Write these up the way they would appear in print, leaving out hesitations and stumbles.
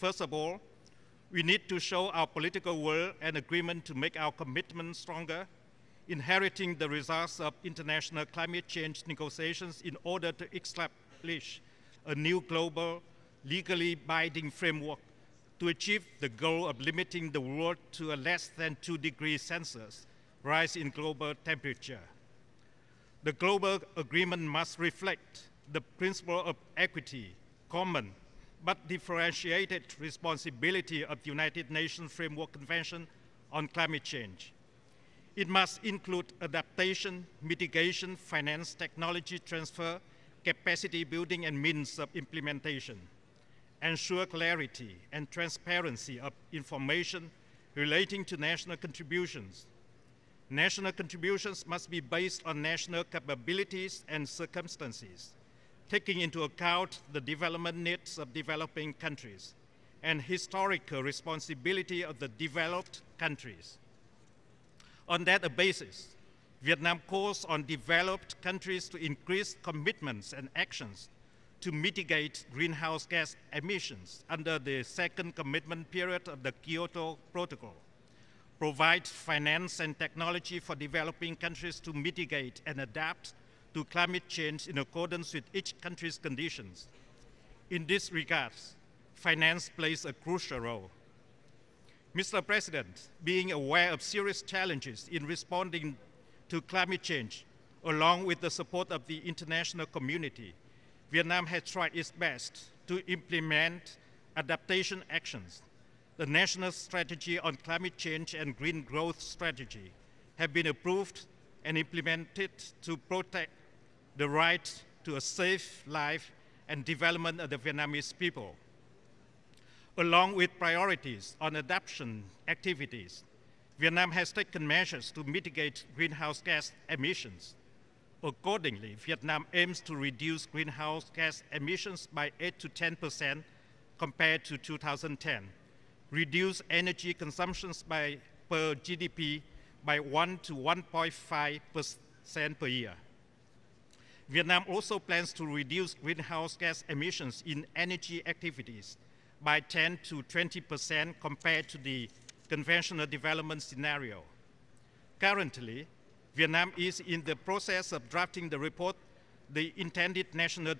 First of all, we need to show our political will and agreement to make our commitment stronger, inheriting the results of international climate change negotiations in order to establish a new global, legally binding framework to achieve the goal of limiting the world to a less than 2 degrees Celsius rise in global temperature. The global agreement must reflect the principle of equity, common but differentiated responsibility of the United Nations Framework Convention on Climate Change. It must include adaptation, mitigation, finance, technology transfer, capacity building, and means of implementation. Ensure clarity and transparency of information relating to national contributions. National contributions must be based on national capabilities and circumstances, taking into account the development needs of developing countries and historical responsibility of the developed countries. On that basis, Vietnam calls on developed countries to increase commitments and actions to mitigate greenhouse gas emissions under the second commitment period of the Kyoto Protocol, provide finance and technology for developing countries to mitigate and adapt to climate change in accordance with each country's conditions. In this regard, finance plays a crucial role. Mr. President, being aware of serious challenges in responding to climate change, along with the support of the international community, Vietnam has tried its best to implement adaptation actions. The National Strategy on Climate Change and Green Growth Strategy have been approved and implemented to protect the right to a safe life and development of the Vietnamese people. Along with priorities on adaptation activities, Vietnam has taken measures to mitigate greenhouse gas emissions. Accordingly, Vietnam aims to reduce greenhouse gas emissions by 8 to 10% compared to 2010, reduce energy consumptions per GDP by 1 to 1.5% per year. Vietnam also plans to reduce greenhouse gas emissions in energy activities by 10 to 20% compared to the conventional development scenario. Currently, Vietnam is in the process of drafting the report, The Intended National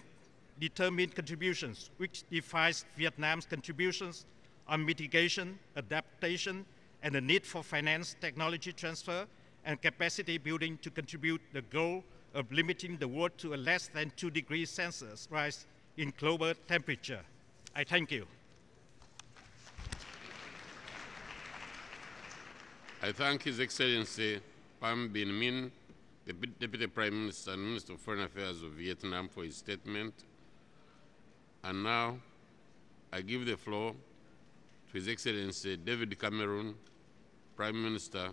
Determined Contributions, which defines Vietnam's contributions on mitigation, adaptation, and the need for finance, technology transfer, and capacity building to contribute the goal of limiting the world to a less than 2 degrees Celsius rise in global temperature. I thank you. I thank His Excellency Pham Binh Minh, the Deputy Prime Minister and Minister of Foreign Affairs of Vietnam, for his statement. And now, I give the floor to His Excellency David Cameron, Prime Minister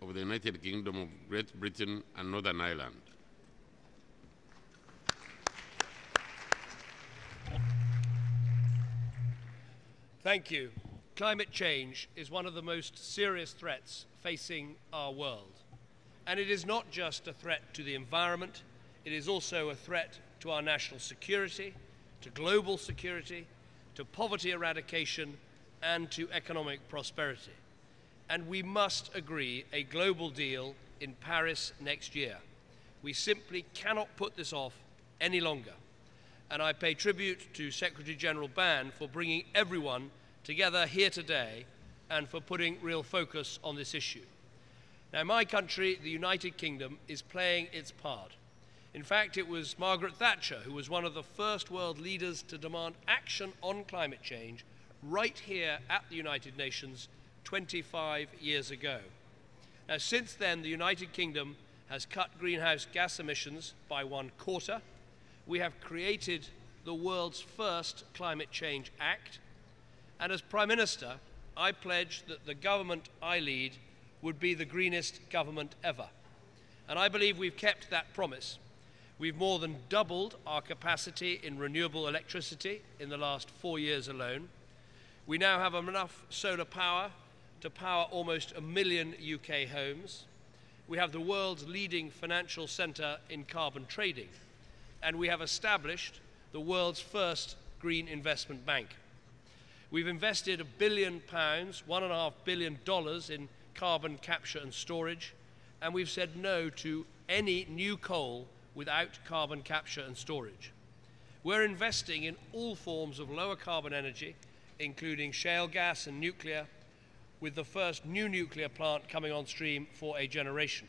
of the United Kingdom of Great Britain and Northern Ireland. Thank you. Climate change is one of the most serious threats facing our world. And it is not just a threat to the environment, it is also a threat to our national security, to global security, to poverty eradication, and to economic prosperity. And we must agree a global deal in Paris next year. We simply cannot put this off any longer. And I pay tribute to Secretary General Ban for bringing everyone together here today and for putting real focus on this issue. Now, my country, the United Kingdom, is playing its part. In fact, it was Margaret Thatcher who was one of the first world leaders to demand action on climate change right here at the United Nations 25 years ago. Now, since then, the United Kingdom has cut greenhouse gas emissions by 1/4. We have created the world's first Climate Change Act. And as Prime Minister, I pledge that the government I lead would be the greenest government ever. And I believe we've kept that promise. We've more than doubled our capacity in renewable electricity in the last 4 years alone. We now have enough solar power to power almost 1 million UK homes. We have the world's leading financial centre in carbon trading. And we have established the world's first green investment bank. We've invested £1 billion, $1.5 billion in carbon capture and storage, and we've said no to any new coal without carbon capture and storage. We're investing in all forms of lower carbon energy, including shale gas and nuclear, with the first new nuclear plant coming on stream for a generation.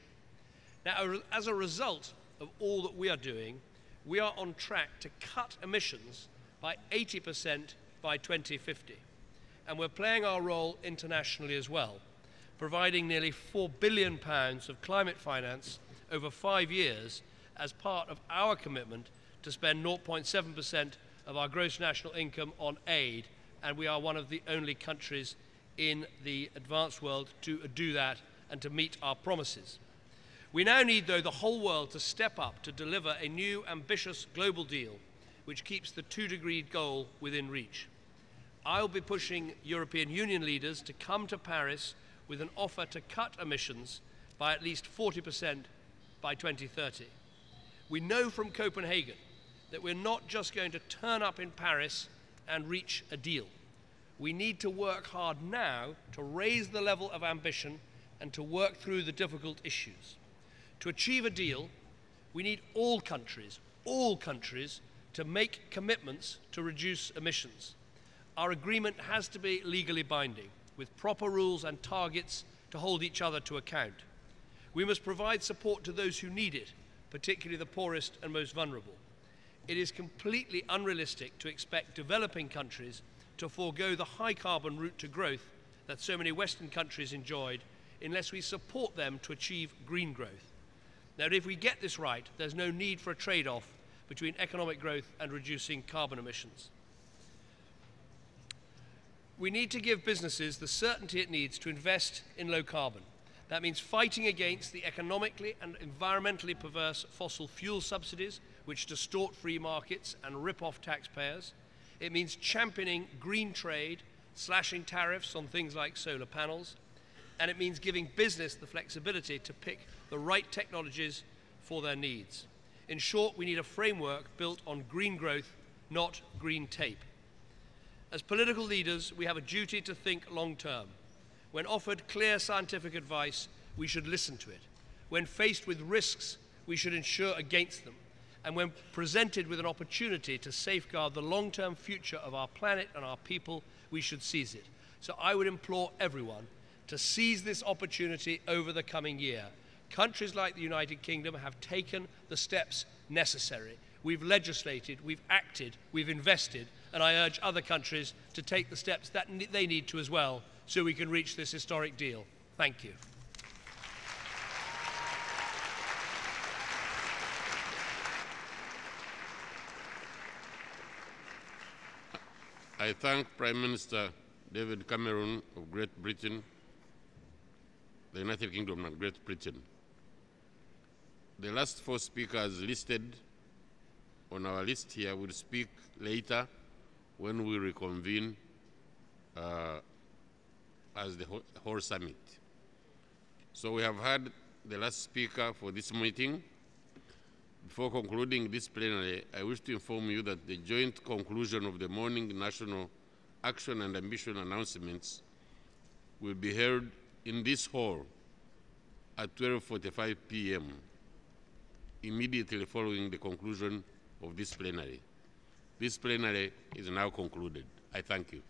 Now, as a result of all that we are doing, we are on track to cut emissions by 80% by 2050. And we're playing our role internationally as well, providing nearly £4 billion of climate finance over 5 years as part of our commitment to spend 0.7% of our gross national income on aid, and we are one of the only countries in the advanced world to do that and to meet our promises. We now need, though, the whole world to step up to deliver a new, ambitious global deal which keeps the 2-degree goal within reach. I'll be pushing European Union leaders to come to Paris with an offer to cut emissions by at least 40% by 2030. We know from Copenhagen that we're not just going to turn up in Paris and reach a deal. We need to work hard now to raise the level of ambition and to work through the difficult issues. To achieve a deal, we need all countries to make commitments to reduce emissions. Our agreement has to be legally binding, with proper rules and targets to hold each other to account. We must provide support to those who need it, particularly the poorest and most vulnerable. It is completely unrealistic to expect developing countries to forego the high carbon route to growth that so many Western countries enjoyed unless we support them to achieve green growth. Now, if we get this right, there's no need for a trade-off between economic growth and reducing carbon emissions. We need to give businesses the certainty it needs to invest in low carbon. That means fighting against the economically and environmentally perverse fossil fuel subsidies, which distort free markets and rip off taxpayers. It means championing green trade, slashing tariffs on things like solar panels, and it means giving business the flexibility to pick the right technologies for their needs. In short, we need a framework built on green growth, not green tape. As political leaders, we have a duty to think long term. When offered clear scientific advice, we should listen to it. When faced with risks, we should insure against them. And when presented with an opportunity to safeguard the long-term future of our planet and our people, we should seize it. So I would implore everyone to seize this opportunity over the coming year. Countries like the United Kingdom have taken the steps necessary. We've legislated, we've acted, we've invested, and I urge other countries to take the steps that they need to as well, so we can reach this historic deal. Thank you. I thank Prime Minister David Cameron of Great Britain, the United Kingdom and Great Britain. The last 4 speakers listed on our list here will speak later when we reconvene as the whole summit. So we have had the last speaker for this meeting. Before concluding this plenary, I wish to inform you that the joint conclusion of the morning national action and ambition announcements will be held in this hall at 12:45 p.m. immediately following the conclusion of this plenary. This plenary is now concluded. I thank you.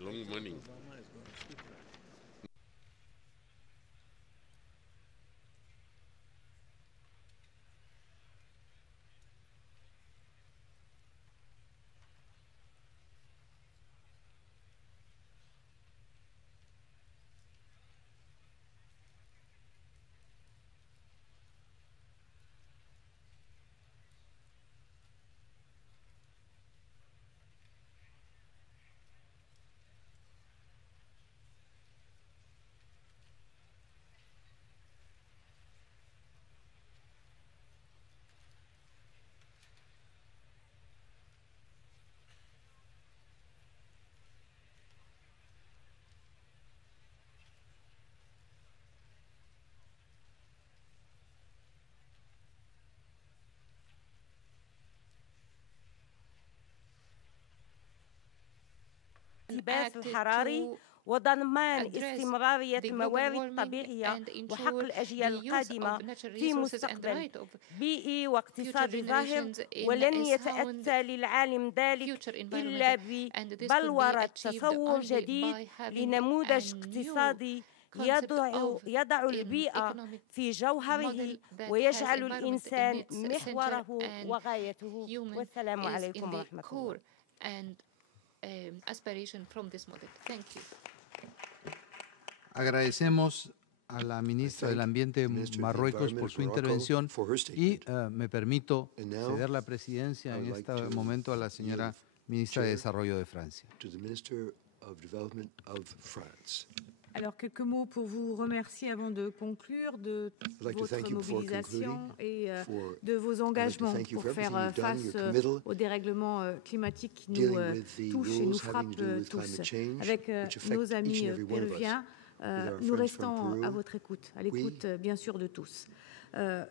Long morning. الاحتباس الحراري وضمان استمرارية الموارد الطبيعية وحق الأجيال القادمة في مستقبل بيئي واقتصادي ظاهر، ولن يتأتى للعالم ذلك إلا ببلورة تصور جديد لنموذج اقتصادي يضع البيئة في جوهره ويجعل الإنسان محوره وغايته. والسلام عليكم ورحمة الله. Agradecemos a la ministra del Ambiente de Marruecos por su intervención y me permito ceder la presidencia en este momento a la señora ministra de Desarrollo de Francia. Alors, quelques mots pour vous remercier avant de conclure de votre mobilisation et de vos engagements pour faire face au dérèglement climatique qui nous touche et nous frappe tous. Avec nos amis péruviens, nous restons à votre écoute, à l'écoute bien sûr de tous.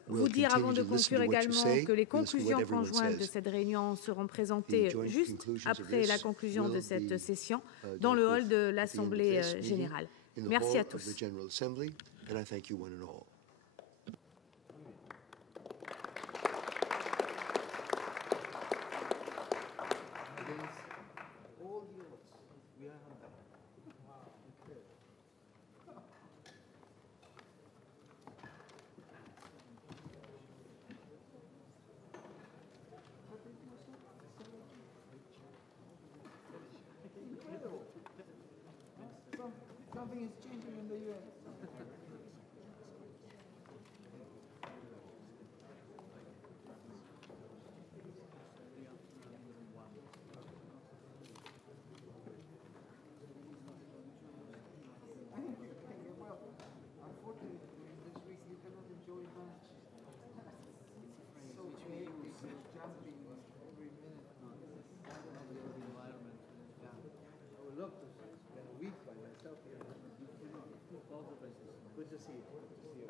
Vous dire avant de conclure également que les conclusions conjointes de cette réunion seront présentées juste après la conclusion de cette session dans le hall de l'Assemblée générale. Merci à tous. Something is changing in the U.S. Unfortunately, this week you cannot enjoy much. So today we see jumping every minute now. This is the environment. Yeah. I would love to spend a week by myself here. Good to see you. Good to see you.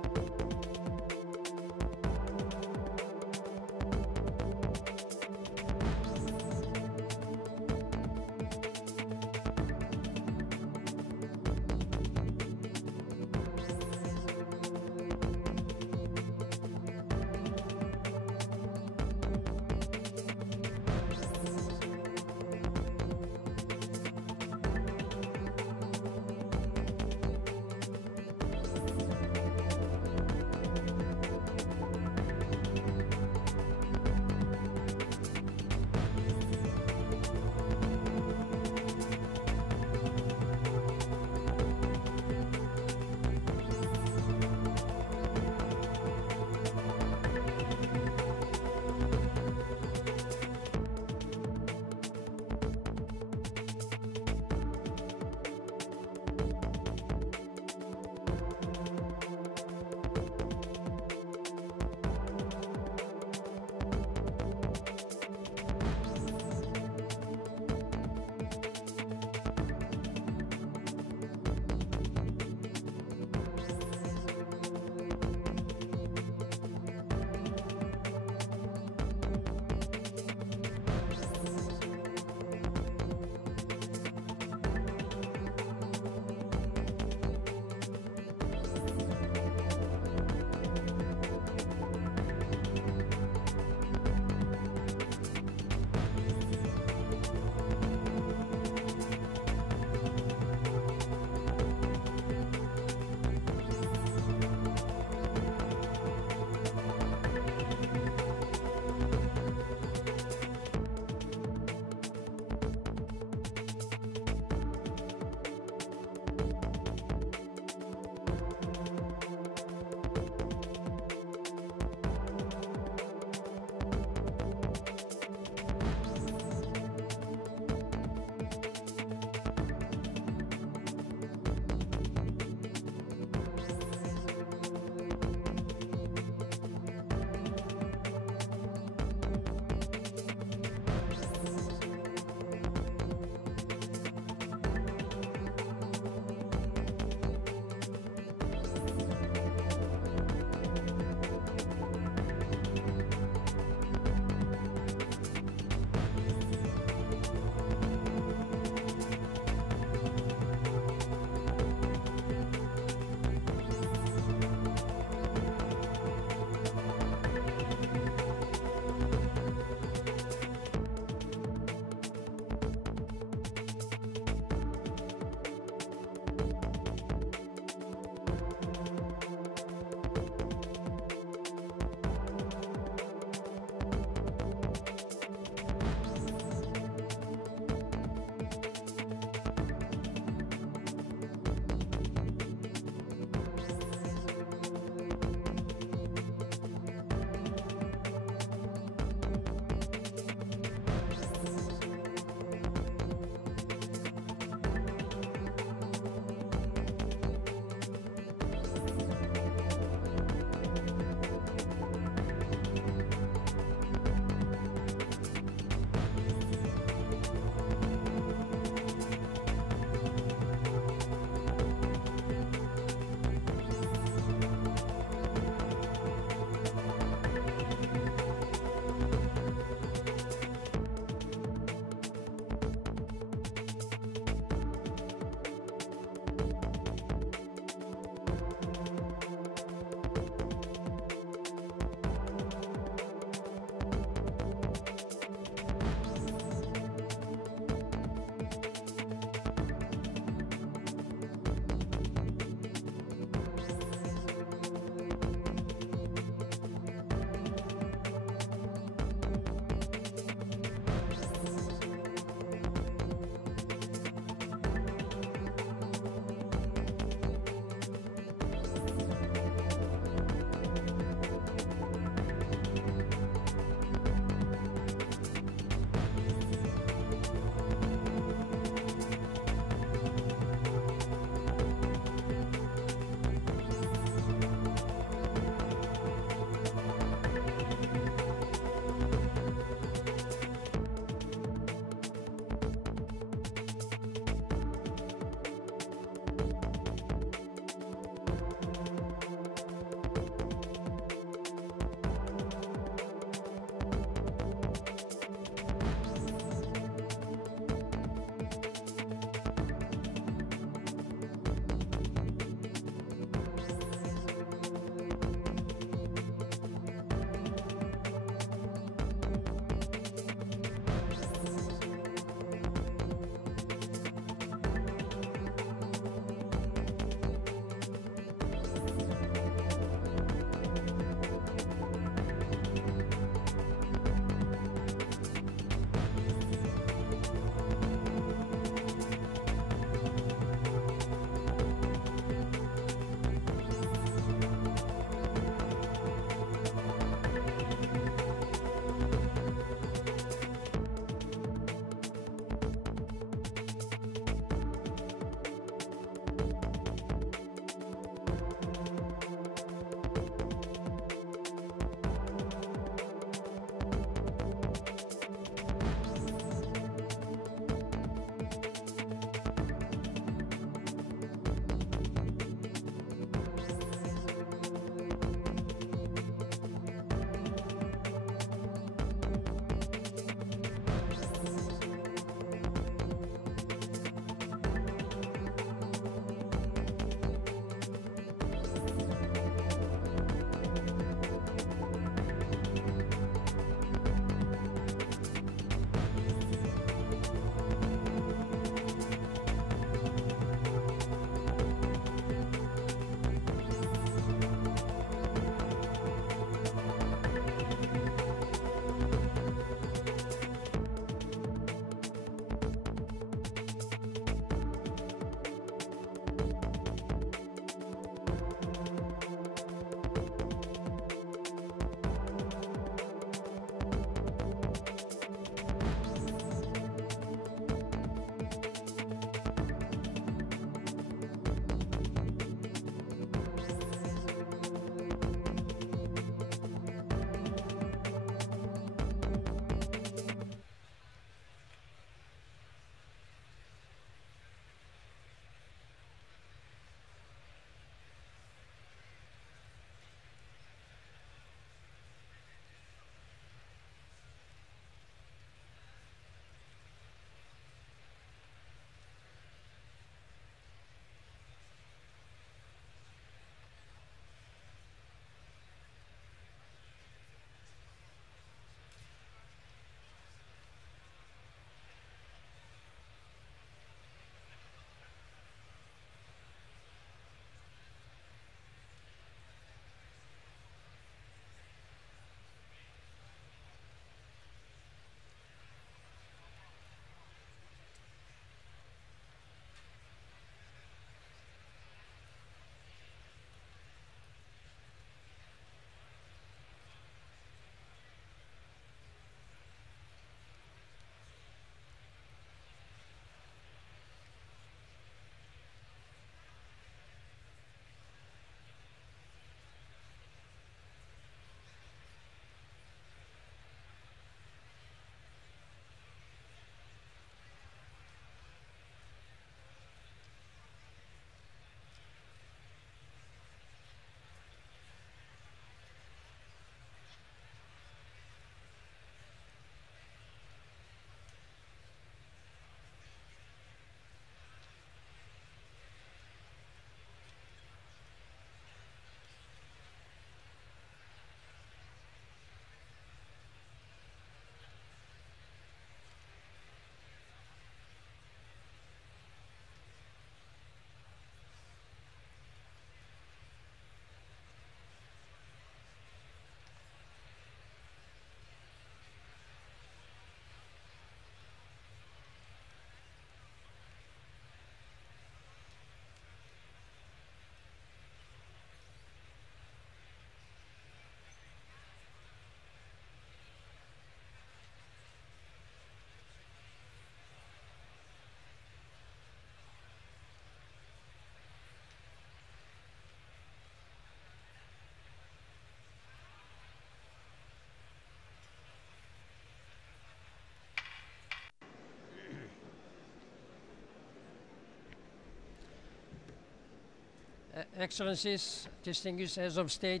Excellencies, distinguished heads of state,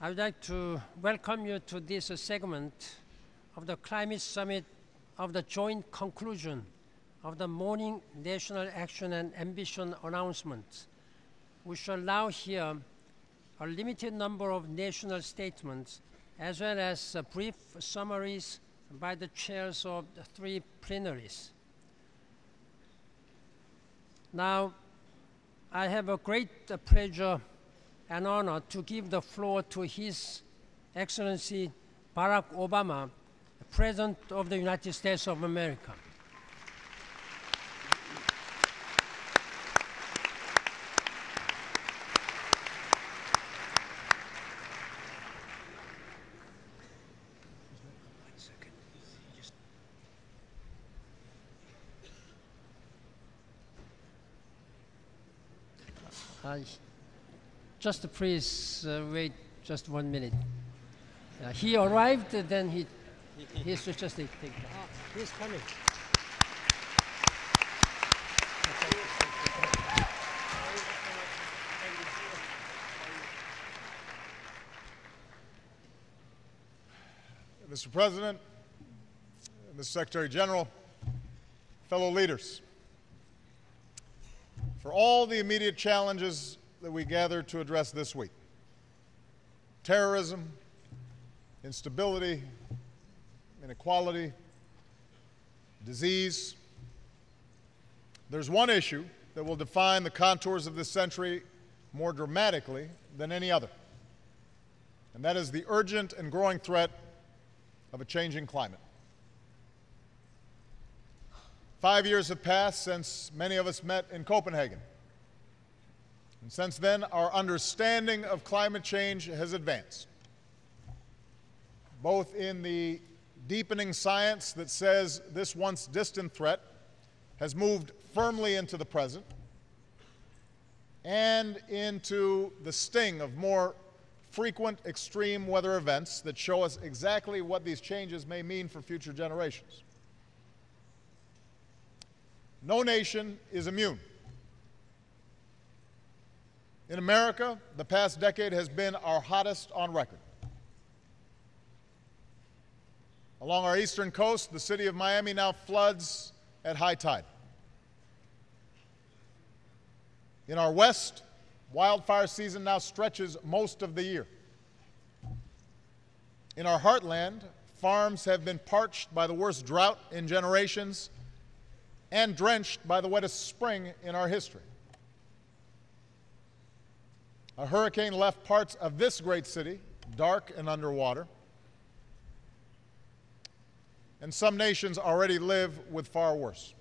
I would like to welcome you to this segment of the Climate Summit of the joint conclusion of the morning National Action and Ambition announcements. We shall now hear a limited number of national statements as well as brief summaries by the chairs of the three plenaries. Now, I have a great pleasure and honor to give the floor to His Excellency Barack Obama, President of the United States of America. Just please wait just 1 minute. He arrived, then he should just take that. He's coming. Mr. President, Mr. Secretary General, fellow leaders, for all the immediate challenges that we gather to address this week, terrorism, instability, inequality, disease, there's one issue that will define the contours of this century more dramatically than any other, and that is the urgent and growing threat of a changing climate. 5 years have passed since many of us met in Copenhagen. And since then, our understanding of climate change has advanced, both in the deepening science that says this once distant threat has moved firmly into the present, and into the sting of more frequent extreme weather events that show us exactly what these changes may mean for future generations. No nation is immune. In America, the past decade has been our hottest on record. Along our eastern coast, the city of Miami now floods at high tide. In our west, wildfire season now stretches most of the year. In our heartland, farms have been parched by the worst drought in generations and drenched by the wettest spring in our history. A hurricane left parts of this great city dark and underwater, and some nations already live with far worse.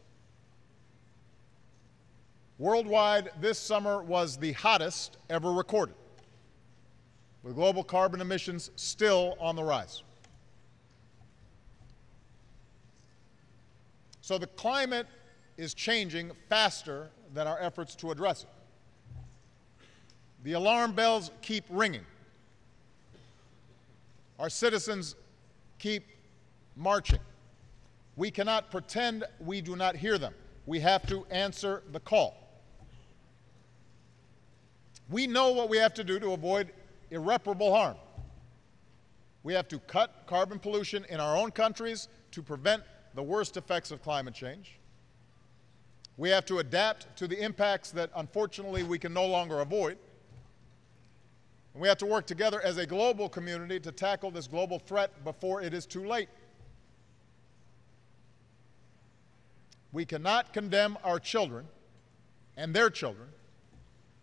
Worldwide, this summer was the hottest ever recorded, with global carbon emissions still on the rise. So the climate is changing faster than our efforts to address it. The alarm bells keep ringing. Our citizens keep marching. We cannot pretend we do not hear them. We have to answer the call. We know what we have to do to avoid irreparable harm. We have to cut carbon pollution in our own countries to prevent the worst effects of climate change. We have to adapt to the impacts that, unfortunately, we can no longer avoid. And we have to work together as a global community to tackle this global threat before it is too late. We cannot condemn our children and their children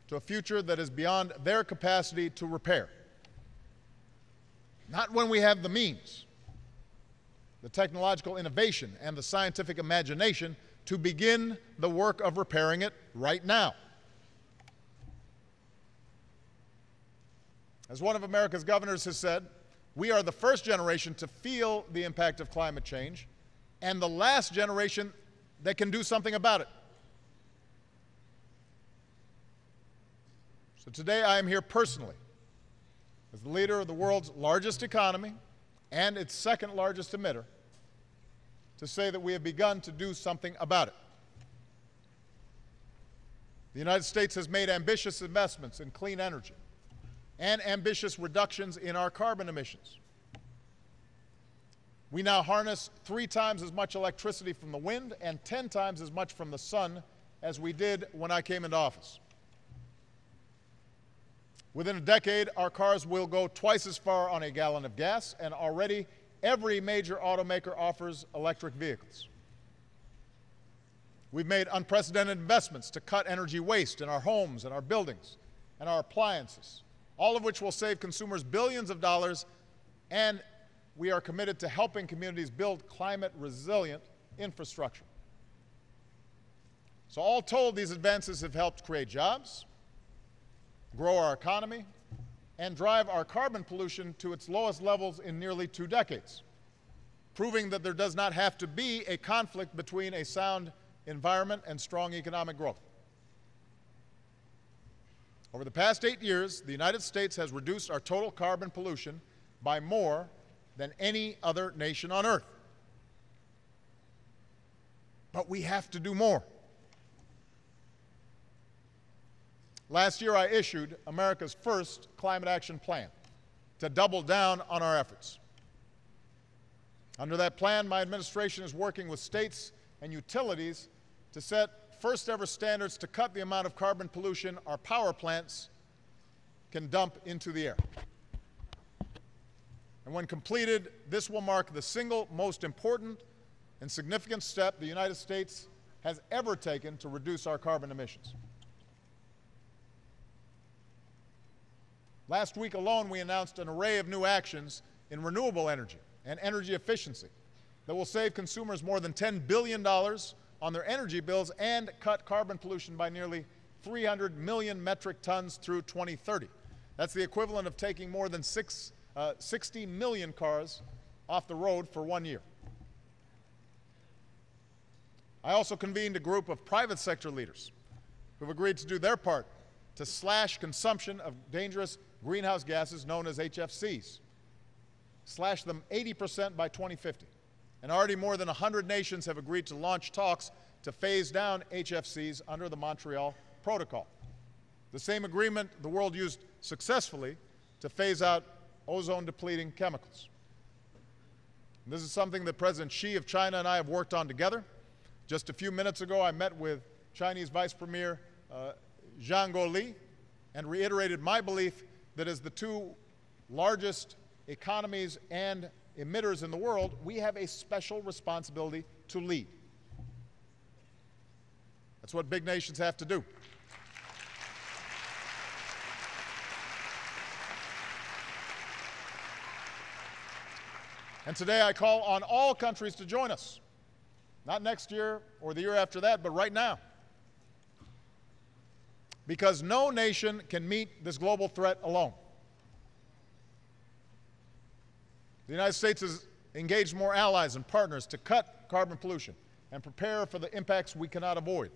to a future that is beyond their capacity to repair. Not when we have the means, the technological innovation, and the scientific imagination to begin the work of repairing it right now. As one of America's governors has said, we are the first generation to feel the impact of climate change and the last generation that can do something about it. So today I am here personally as the leader of the world's largest economy and its second largest emitter to say that we have begun to do something about it. The United States has made ambitious investments in clean energy and ambitious reductions in our carbon emissions. We now harness 3 times as much electricity from the wind and 10 times as much from the sun as we did when I came into office. Within a decade, our cars will go twice as far on a gallon of gas, and already every major automaker offers electric vehicles. We've made unprecedented investments to cut energy waste in our homes and our buildings and our appliances, all of which will save consumers billions of dollars, and we are committed to helping communities build climate-resilient infrastructure. So all told, these advances have helped create jobs, grow our economy, and drive our carbon pollution to its lowest levels in nearly 2 decades, proving that there does not have to be a conflict between a sound environment and strong economic growth. Over the past 8 years, the United States has reduced our total carbon pollution by more than any other nation on earth. But we have to do more. Last year, I issued America's first climate action plan to double down on our efforts. Under that plan, my administration is working with states and utilities to set first-ever standards to cut the amount of carbon pollution our power plants can dump into the air. And when completed, this will mark the single most important and significant step the United States has ever taken to reduce our carbon emissions. Last week alone, we announced an array of new actions in renewable energy and energy efficiency that will save consumers more than $10 billion on their energy bills and cut carbon pollution by nearly 300 million metric tons through 2030. That's the equivalent of taking more than 60 million cars off the road for 1 year. I also convened a group of private sector leaders who have agreed to do their part to slash consumption of dangerous greenhouse gases known as HFCs, slash them 80% by 2050. And already more than 100 nations have agreed to launch talks to phase down HFCs under the Montreal Protocol. The same agreement the world used successfully to phase out ozone-depleting chemicals. And this is something that President Xi of China and I have worked on together. Just a few minutes ago, I met with Chinese Vice Premier Zhang Guoli and reiterated my belief that as the 2 largest economies and emitters in the world, we have a special responsibility to lead. That's what big nations have to do. And today I call on all countries to join us, not next year or the year after that, but right now. Because no nation can meet this global threat alone. The United States has engaged more allies and partners to cut carbon pollution and prepare for the impacts we cannot avoid.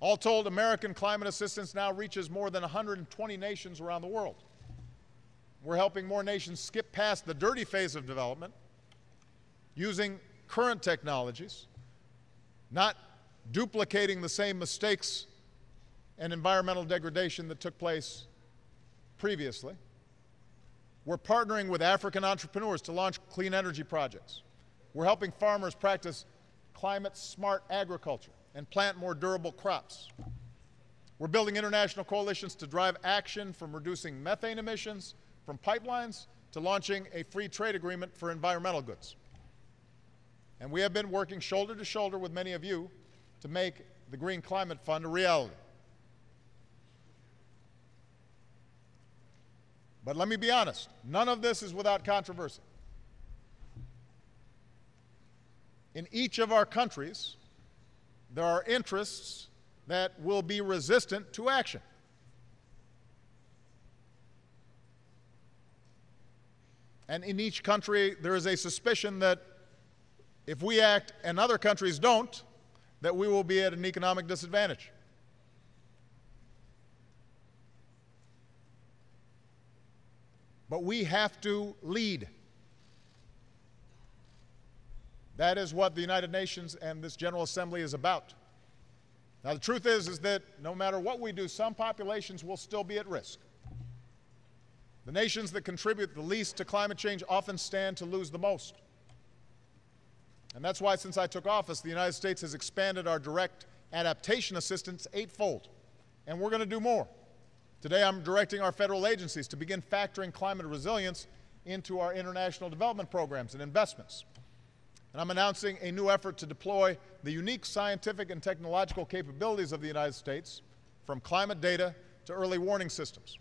All told, American climate assistance now reaches more than 120 nations around the world. We're helping more nations skip past the dirty phase of development, using current technologies, not duplicating the same mistakes and environmental degradation that took place previously. We're partnering with African entrepreneurs to launch clean energy projects. We're helping farmers practice climate-smart agriculture and plant more durable crops. We're building international coalitions to drive action from reducing methane emissions from pipelines to launching a free trade agreement for environmental goods. And we have been working shoulder to shoulder with many of you to make the Green Climate Fund a reality. But let me be honest, none of this is without controversy. In each of our countries, there are interests that will be resistant to action. And in each country, there is a suspicion that if we act and other countries don't, that we will be at an economic disadvantage. But we have to lead. That is what the United Nations and this General Assembly is about. Now, the truth is that no matter what we do, some populations will still be at risk. The nations that contribute the least to climate change often stand to lose the most. And that's why, since I took office, the United States has expanded our direct adaptation assistance 8-fold. And we're going to do more. Today, I'm directing our federal agencies to begin factoring climate resilience into our international development programs and investments. And I'm announcing a new effort to deploy the unique scientific and technological capabilities of the United States, from climate data to early warning systems.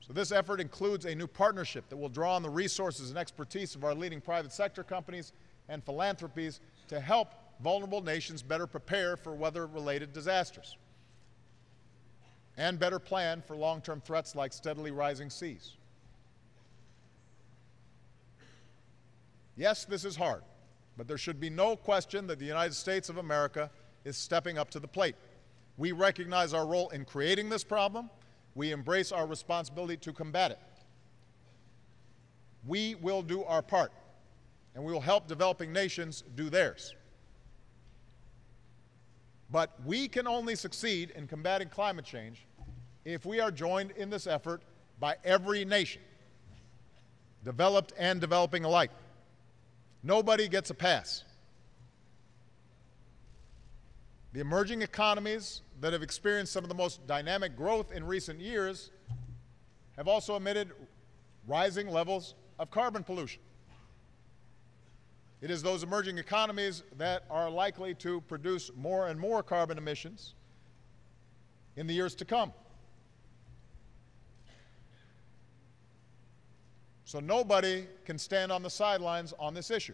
So this effort includes a new partnership that will draw on the resources and expertise of our leading private sector companies and philanthropies to help vulnerable nations better prepare for weather-related disasters and better plan for long-term threats like steadily rising seas. Yes, this is hard, but there should be no question that the United States of America is stepping up to the plate. We recognize our role in creating this problem. We embrace our responsibility to combat it. We will do our part, and we will help developing nations do theirs. But we can only succeed in combating climate change if we are joined in this effort by every nation, developed and developing alike. Nobody gets a pass. The emerging economies that have experienced some of the most dynamic growth in recent years have also emitted rising levels of carbon pollution. It is those emerging economies that are likely to produce more and more carbon emissions in the years to come. So nobody can stand on the sidelines on this issue.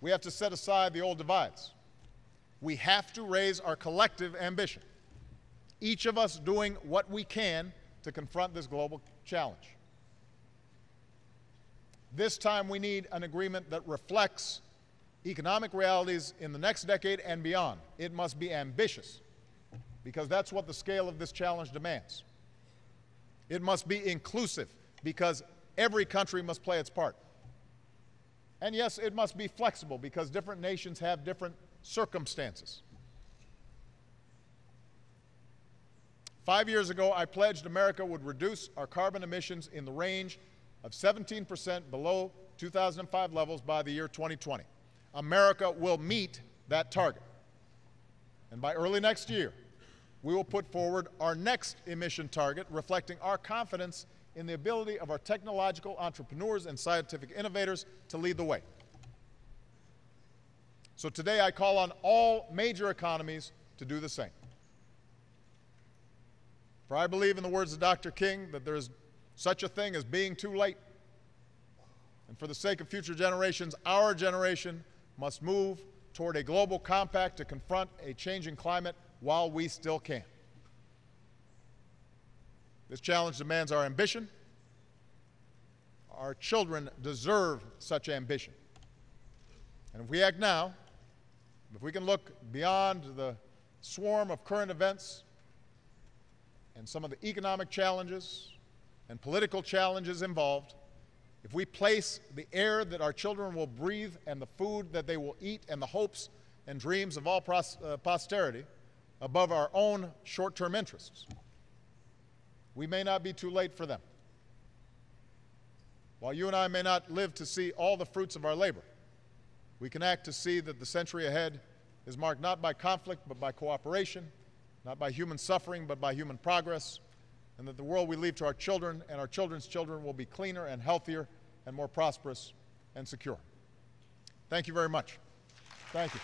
We have to set aside the old divides. We have to raise our collective ambition, each of us doing what we can to confront this global challenge. This time we need an agreement that reflects economic realities in the next decade and beyond. It must be ambitious, because that's what the scale of this challenge demands. It must be inclusive, because every country must play its part. And yes, it must be flexible, because different nations have different circumstances. 5 years ago, I pledged America would reduce our carbon emissions in the range of 17% below 2005 levels by the year 2020. America will meet that target. And by early next year, we will put forward our next emission target, reflecting our confidence in the ability of our technological entrepreneurs and scientific innovators to lead the way. So today I call on all major economies to do the same. For I believe, in the words of Dr. King, that there is such a thing as being too late. And for the sake of future generations, our generation must move toward a global compact to confront a changing climate while we still can. This challenge demands our ambition. Our children deserve such ambition. And if we act now, if we can look beyond the swarm of current events and some of the economic challenges and political challenges involved, if we place the air that our children will breathe and the food that they will eat and the hopes and dreams of all posterity above our own short-term interests, we may not be too late for them. While you and I may not live to see all the fruits of our labor, we can act to see that the century ahead is marked not by conflict but by cooperation, not by human suffering but by human progress, and that the world we leave to our children and our children's children will be cleaner and healthier and more prosperous and secure. Thank you very much. Thank you.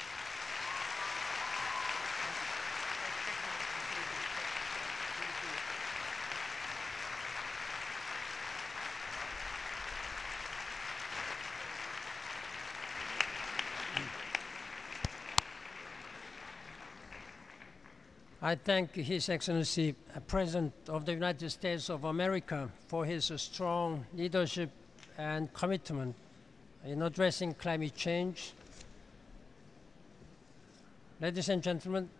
I thank His Excellency, President of the United States of America, for his strong leadership and commitment in addressing climate change. Ladies and gentlemen,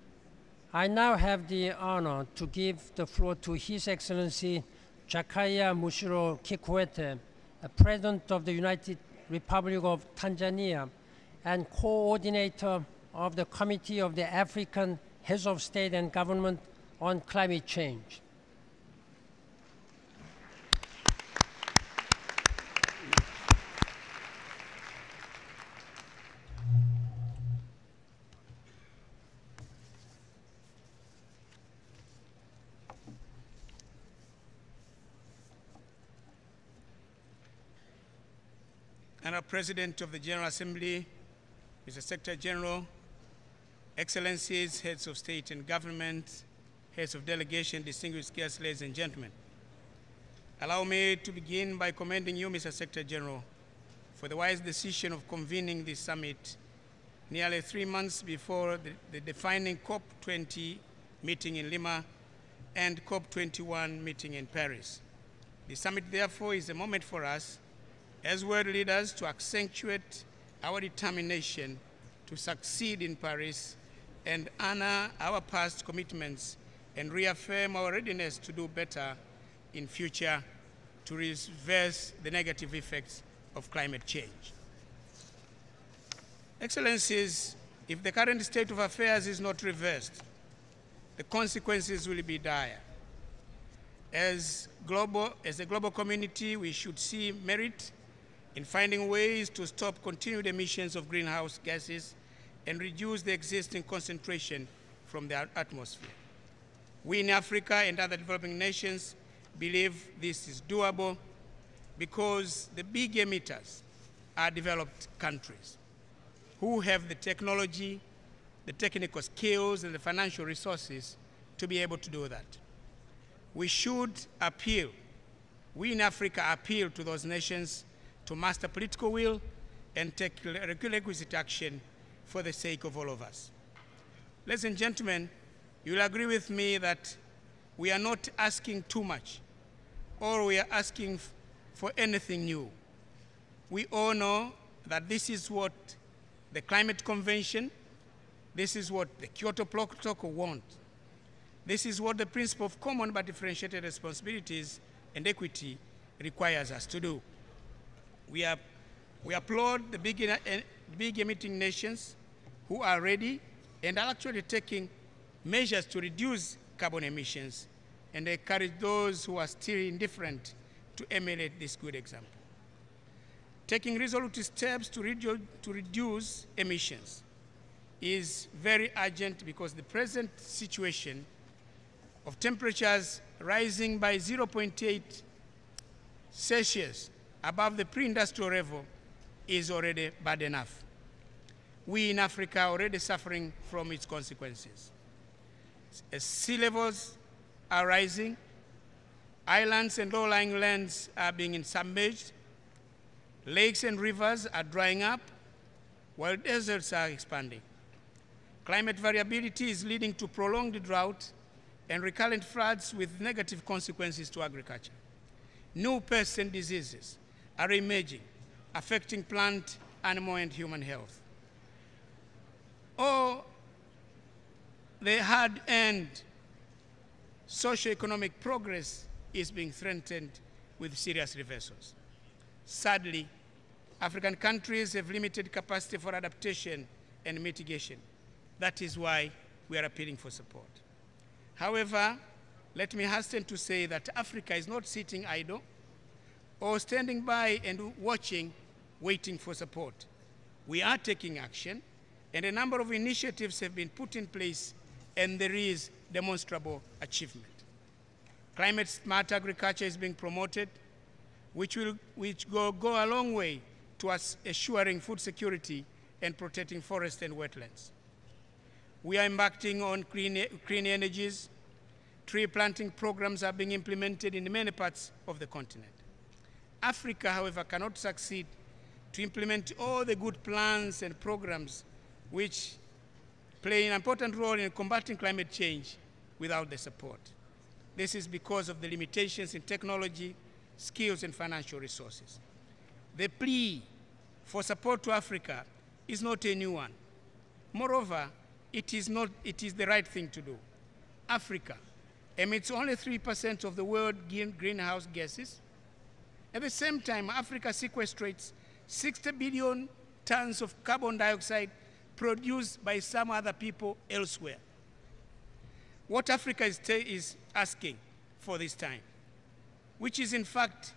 I now have the honor to give the floor to His Excellency Jakaya Mheshimiwa Kikwete, President of the United Republic of Tanzania and Coordinator of the Committee of the African Heads of State and Government on Climate Change. Honorable President of the General Assembly, Mr. Secretary General, Excellencies, Heads of State and Government, Heads of Delegation, distinguished guests, ladies and gentlemen. Allow me to begin by commending you, Mr. Secretary General, for the wise decision of convening this summit nearly 3 months before the defining COP20 meeting in Lima and COP21 meeting in Paris. The summit, therefore, is a moment for us as world leaders to accentuate our determination to succeed in Paris and honor our past commitments and reaffirm our readiness to do better in future to reverse the negative effects of climate change. Excellencies, if the current state of affairs is not reversed, the consequences will be dire. As a global community, we should see merit in finding ways to stop continued emissions of greenhouse gases and reduce the existing concentration from the atmosphere. We in Africa and other developing nations believe this is doable because the big emitters are developed countries who have the technology, the technical skills, and the financial resources to be able to do that. We should appeal, we in Africa appeal to those nations to master political will and take requisite action for the sake of all of us. Ladies and gentlemen, you will agree with me that we are not asking too much, or we are asking for anything new. We all know that this is what the Climate Convention, this is what the Kyoto Protocol want. This is what the principle of common but differentiated responsibilities and equity requires us to do. We applaud the big emitting nations who are ready and are actually taking measures to reduce carbon emissions, and encourage those who are still indifferent to emulate this good example. Taking resolute steps to reduce emissions is very urgent because the present situation of temperatures rising by 0.8 Celsius above the pre-industrial level is already bad enough. We in Africa are already suffering from its consequences. As sea levels are rising, islands and low-lying lands are being submerged, lakes and rivers are drying up, while deserts are expanding. Climate variability is leading to prolonged drought and recurrent floods with negative consequences to agriculture. New pests and diseases are emerging, affecting plant, animal, and human health. All the hard-earned socio-economic progress is being threatened with serious reversals. Sadly, African countries have limited capacity for adaptation and mitigation. That is why we are appealing for support. However, let me hasten to say that Africa is not sitting idle or standing by and watching, waiting for support. We are taking action, and a number of initiatives have been put in place, and there is demonstrable achievement. Climate-smart agriculture is being promoted, which will go a long way to assuring food security and protecting forests and wetlands. We are embarking on clean energies. Tree planting programs are being implemented in many parts of the continent. Africa, however, cannot succeed to implement all the good plans and programs which play an important role in combating climate change without the support. This is because of the limitations in technology, skills, and financial resources. The plea for support to Africa is not a new one. Moreover, it is the right thing to do. Africa emits only 3% of the world greenhouse gases. At the same time, Africa sequestrates 60 billion tons of carbon dioxide produced by some other people elsewhere. What Africa is asking for this time, which is in fact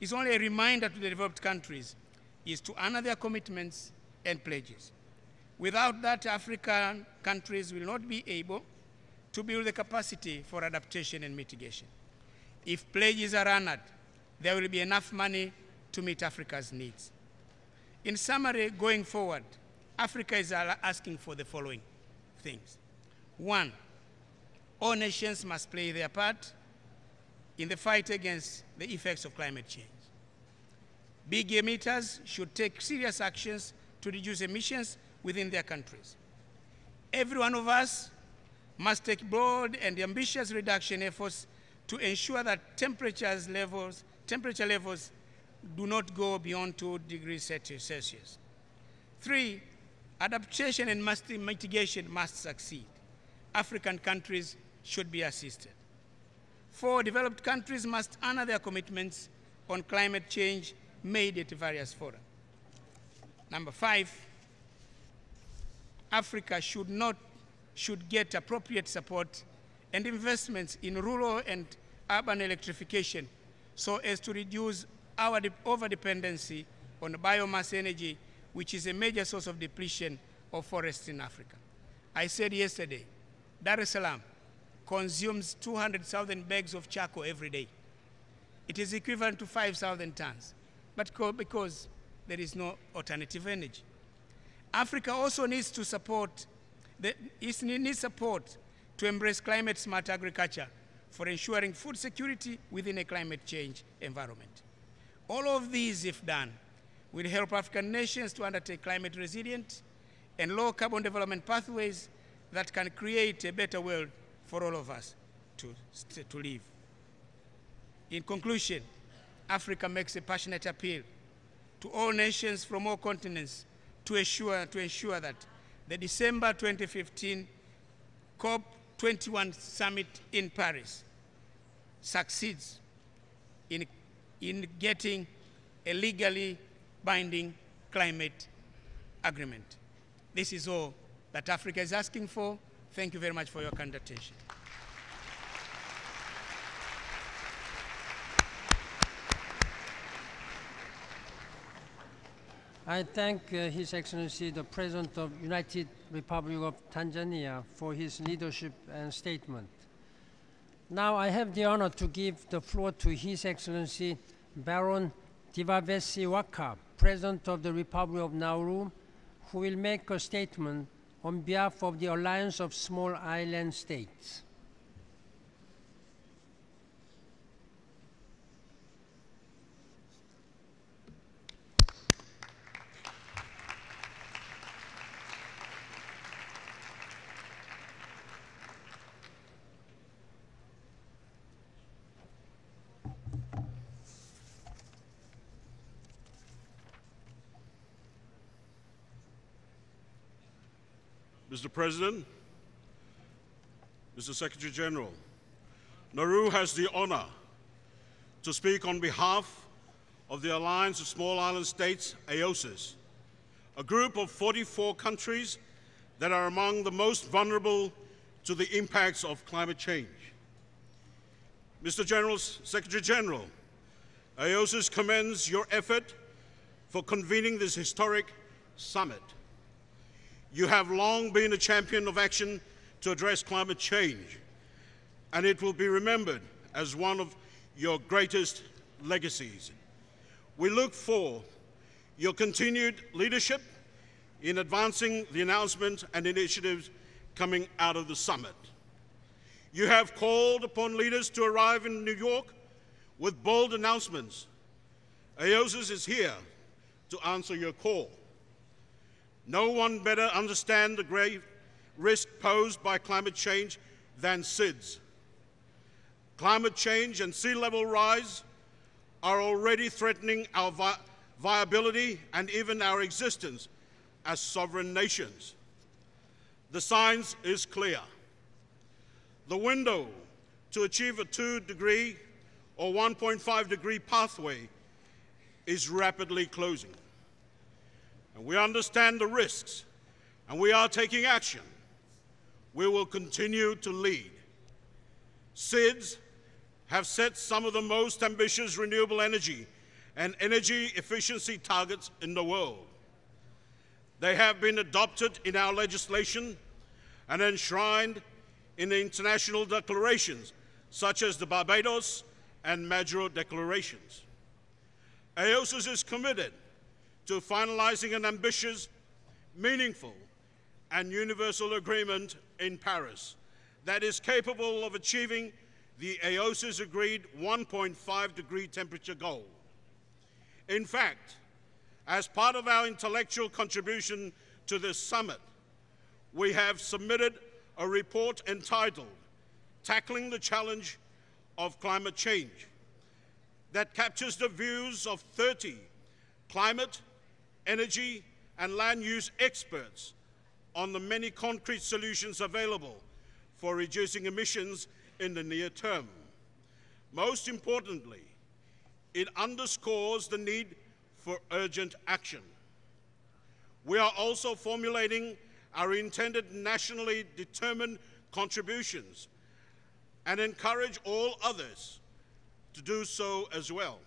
is only a reminder to the developed countries, is to honor their commitments and pledges. Without that, African countries will not be able to build the capacity for adaptation and mitigation. If pledges are honored, there will be enough money to meet Africa's needs. In summary, going forward, Africa is asking for the following things. One, all nations must play their part in the fight against the effects of climate change. Big emitters should take serious actions to reduce emissions within their countries. Every one of us must take broad and ambitious reduction efforts to ensure that temperature levels do not go beyond 2 degrees Celsius. 3, adaptation and mitigation must succeed. African countries should be assisted. 4, developed countries must honor their commitments on climate change made at various fora. Number 5, Africa should get appropriate support and investments in rural and urban electrification so as to reduce our over-dependency on biomass energy, which is a major source of depletion of forests in Africa. I said yesterday, Dar es Salaam consumes 200,000 bags of charcoal every day. It is equivalent to 5,000 tons, but because there is no alternative energy. Africa also needs to support to embrace climate-smart agriculture for ensuring food security within a climate change environment. All of these, if done, will help African nations to undertake climate-resilient and low-carbon development pathways that can create a better world for all of us to live. In conclusion, Africa makes a passionate appeal to all nations from all continents to ensure that the December 2015 COP21 summit in Paris succeeds in getting a legally binding climate agreement. This is all that Africa is asking for. Thank you very much for your kind attention. I thank His Excellency the President of United Republic of Tanzania for his leadership and statement. Now I have the honor to give the floor to His Excellency Baron Divavesi Waka, President of the Republic of Nauru, who will make a statement on behalf of the Alliance of Small Island States. Mr. President, Mr. Secretary General, Nauru has the honor to speak on behalf of the Alliance of Small Island States, AOSIS, a group of 44 countries that are among the most vulnerable to the impacts of climate change. Mr. Secretary General, AOSIS commends your effort for convening this historic summit. You have long been a champion of action to address climate change, and it will be remembered as one of your greatest legacies. We look for your continued leadership in advancing the announcement and initiatives coming out of the summit. You have called upon leaders to arrive in New York with bold announcements. AOSIS is here to answer your call. No one better understands the grave risk posed by climate change than SIDS. Climate change and sea level rise are already threatening our viability and even our existence as sovereign nations. The science is clear. The window to achieve a 2-degree or 1.5-degree pathway is rapidly closing. And we understand the risks and we are taking action. We will continue to lead. SIDS have set some of the most ambitious renewable energy and energy efficiency targets in the world. They have been adopted in our legislation and enshrined in the international declarations, such as the Barbados and Madrid declarations. AOSIS is committed to finalizing an ambitious, meaningful, and universal agreement in Paris that is capable of achieving the AOSIS agreed 1.5-degree temperature goal. In fact, as part of our intellectual contribution to this summit, we have submitted a report entitled Tackling the Challenge of Climate Change that captures the views of 30 climate, energy, and land use experts on the many concrete solutions available for reducing emissions in the near term. Most importantly, it underscores the need for urgent action. We are also formulating our intended nationally determined contributions and encourage all others to do so as well.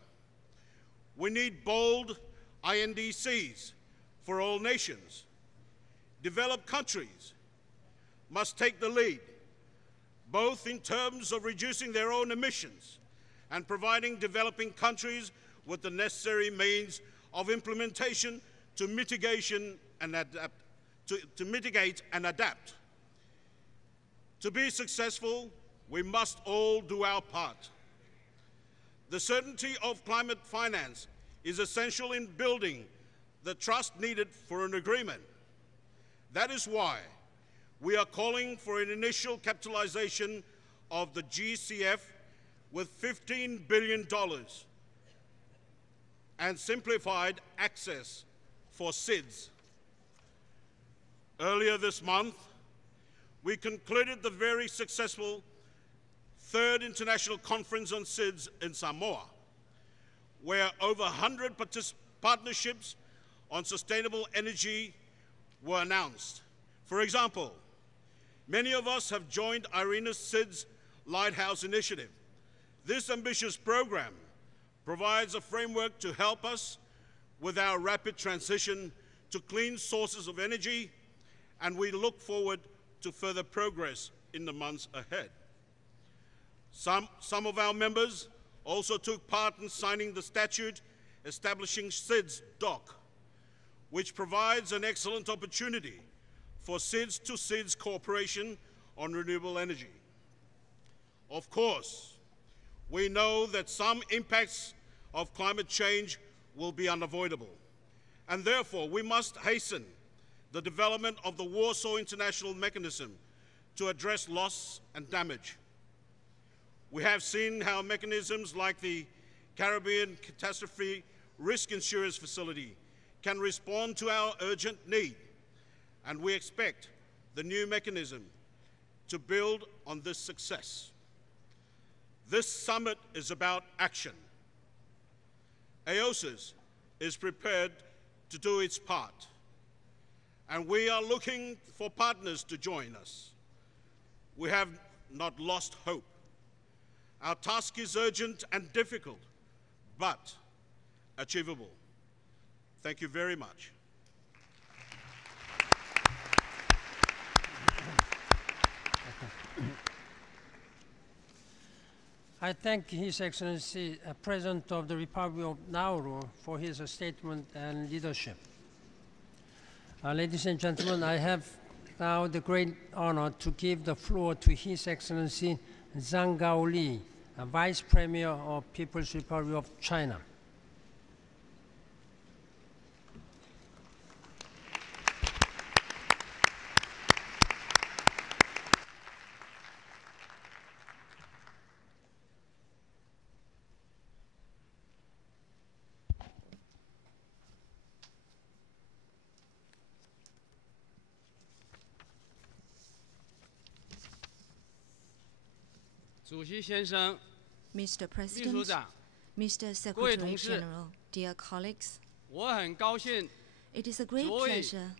We need bold INDCs for all nations. Developed countries must take the lead, both in terms of reducing their own emissions and providing developing countries with the necessary means of implementation to mitigate and adapt. To be successful, we must all do our part. The certainty of climate finance is essential in building the trust needed for an agreement. That is why we are calling for an initial capitalization of the GCF with $15 billion and simplified access for SIDS. Earlier this month, we concluded the very successful Third International Conference on SIDS in Samoa, where over 100 partnerships on sustainable energy were announced. For example, many of us have joined IRENA's SIDS Lighthouse Initiative. This ambitious program provides a framework to help us with our rapid transition to clean sources of energy, and we look forward to further progress in the months ahead. Some of our members also took part in signing the statute establishing SIDS DOC, which provides an excellent opportunity for SIDS to SIDS cooperation on renewable energy. Of course, we know that some impacts of climate change will be unavoidable, and therefore we must hasten the development of the Warsaw International Mechanism to address loss and damage. We have seen how mechanisms like the Caribbean Catastrophe Risk Insurance Facility can respond to our urgent need, and we expect the new mechanism to build on this success. This summit is about action. AOSIS is prepared to do its part, and we are looking for partners to join us. We have not lost hope. Our task is urgent and difficult, but achievable. Thank you very much. I thank His Excellency, President of the Republic of Nauru, for his statement and leadership. Ladies and gentlemen, I have now the great honor to give the floor to His Excellency Zhang Gaoli, Vice Premier of People's Republic of China. Mr. President, Mr. Secretary General, dear colleagues, it is a great pleasure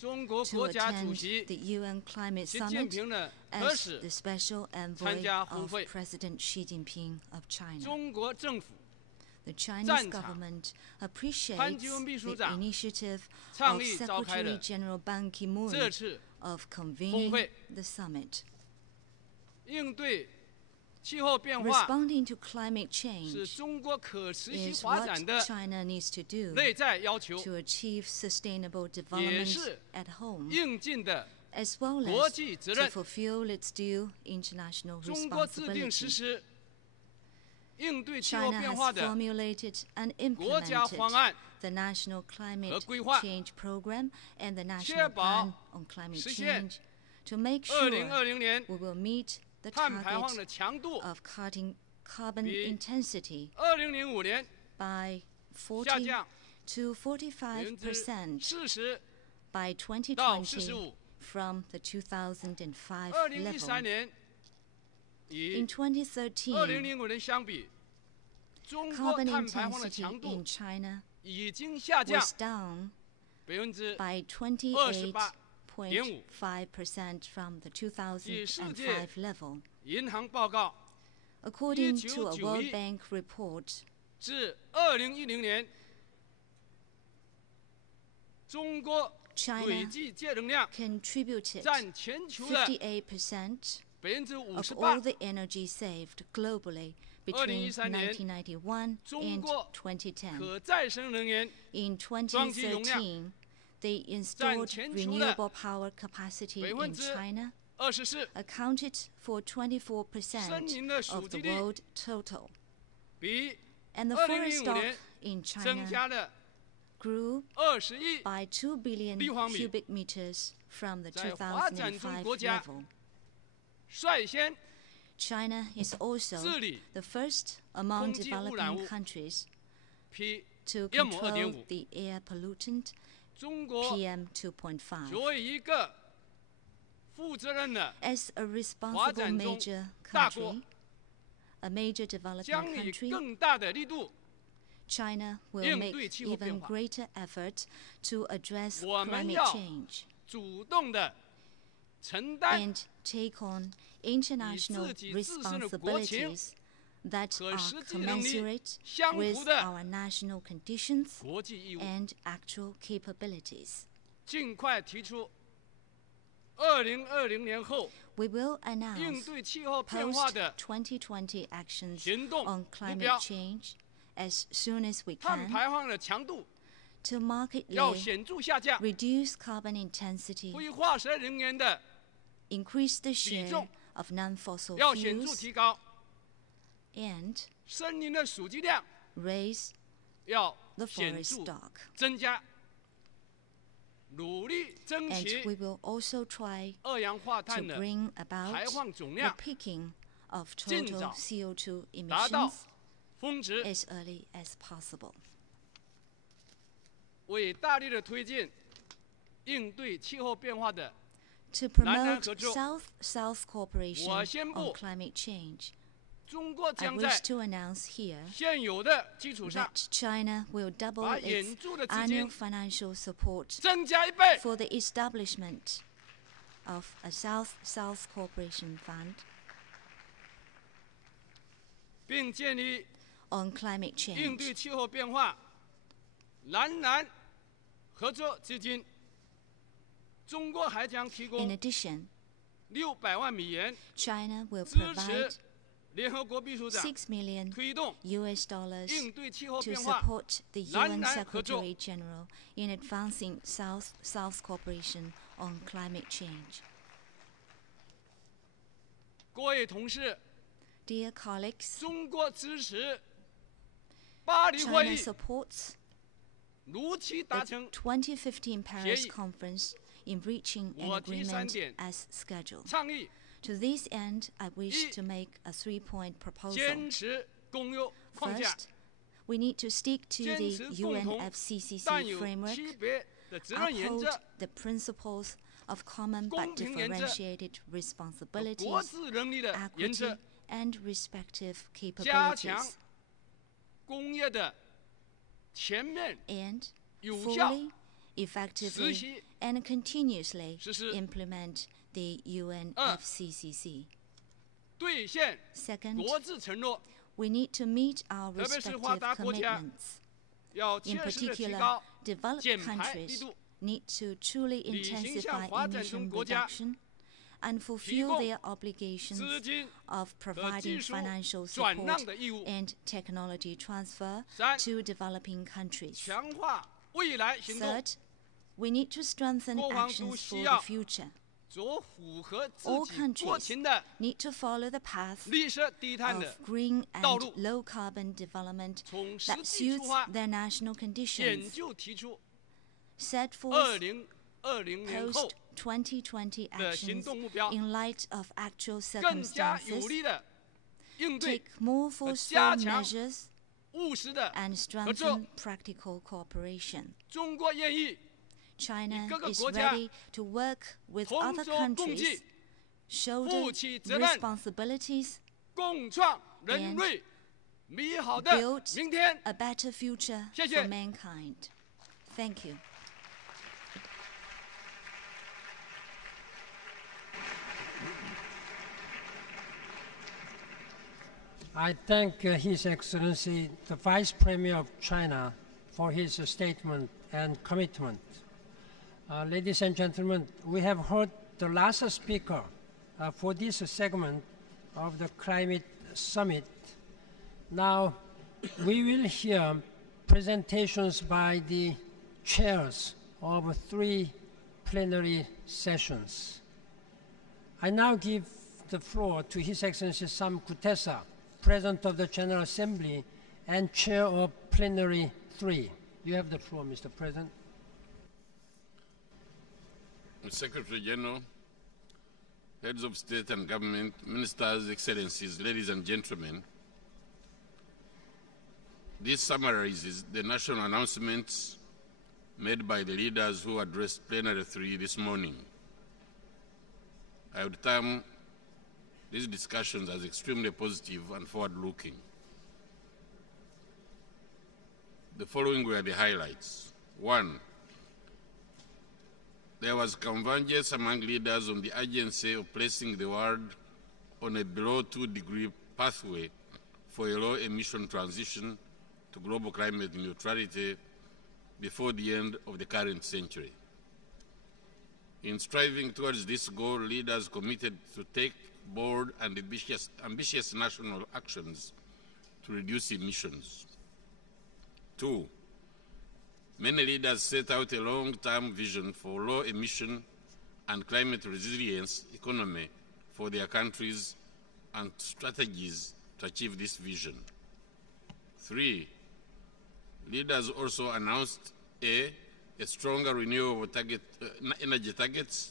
to attend the UN Climate Summit as the special envoy of President Xi Jinping of China. The Chinese government appreciates the initiative of Secretary General Ban Ki-moon of convening the summit. Responding to climate change is what China needs to do to achieve sustainable development at home, as well as to fulfill its due international responsibility. China has formulated and implemented the National Climate Change Program and the National Plan on Climate Change to make sure we will meet the target of cutting carbon intensity by 40 to 45% by 2020 from the 2005 level. In 2013, carbon intensity in China was down by 28.5% from the 2005 level. According to a World Bank report, China contributed 58% of all the energy saved globally between 1991 and 2010. In 2013, the installed renewable power capacity in China accounted for 24% of the world total. And the forest stock in China grew by 2 billion cubic meters from the 2005 level. China is also the first among developing countries to control the air pollutant PM 2.5. As a responsible major country, a major developing country, China will make even greater efforts to address climate change and take on international responsibilities that are commensurate with our national conditions and actual capabilities. We will announce post-2020 actions on climate change as soon as we can to markedly reduce carbon intensity, increase the share of non-fossil fuels, and raise the forest stock. And we will also try to bring about the peaking of total CO2 emissions as early as possible. To promote South-South cooperation on climate change, I wish to announce here that China will double its annual financial support for the establishment of a South-South Cooperation Fund on climate change. In addition, China will provide $6 million to support the UN Secretary General in advancing South-South cooperation on climate change. Dear colleagues, China supports the 2015 Paris Conference in reaching an agreement as scheduled. To this end, I wish to make a 3-point proposal. First, we need to stick to the UNFCCC framework, uphold the principles of common but differentiated responsibilities, equity, and respective capabilities, and fully, effectively, and continuously implement the UNFCCC. Second, we need to meet our respective commitments. In particular, developed countries need to truly intensify emission reduction and fulfill their obligations of providing financial support and technology transfer to developing countries. Third, we need to strengthen actions for the future. All countries need to follow the path of green and low-carbon development that suits their national conditions. Set forth post-2020 actions in light of actual circumstances, take more forceful measures, and strengthen practical cooperation. China is ready to work with other countries, shoulder responsibilities, and build a better future for mankind. Thank you. I thank His Excellency, the Vice Premier of China, for his statement and commitment. Ladies and gentlemen, we have heard the last speaker for this segment of the Climate Summit. Now, we will hear presentations by the chairs of 3 plenary sessions. I now give the floor to His Excellency Sam Kutesa, President of the General Assembly and Chair of Plenary 3. You have the floor, Mr. President. Secretary General, heads of state and government, ministers, excellencies, ladies and gentlemen, this summarizes the national announcements made by the leaders who addressed Plenary 3 this morning. I would term these discussions as extremely positive and forward-looking. The following were the highlights. 1, there was convergence among leaders on the urgency of placing the world on a below 2-degree pathway for a low-emission transition to global climate neutrality before the end of the current century. In striving towards this goal, leaders committed to take bold and ambitious national actions to reduce emissions. 2, many leaders set out a long-term vision for low-emission and climate-resilience economy for their countries and strategies to achieve this vision. 3, leaders also announced A, stronger renewable energy targets,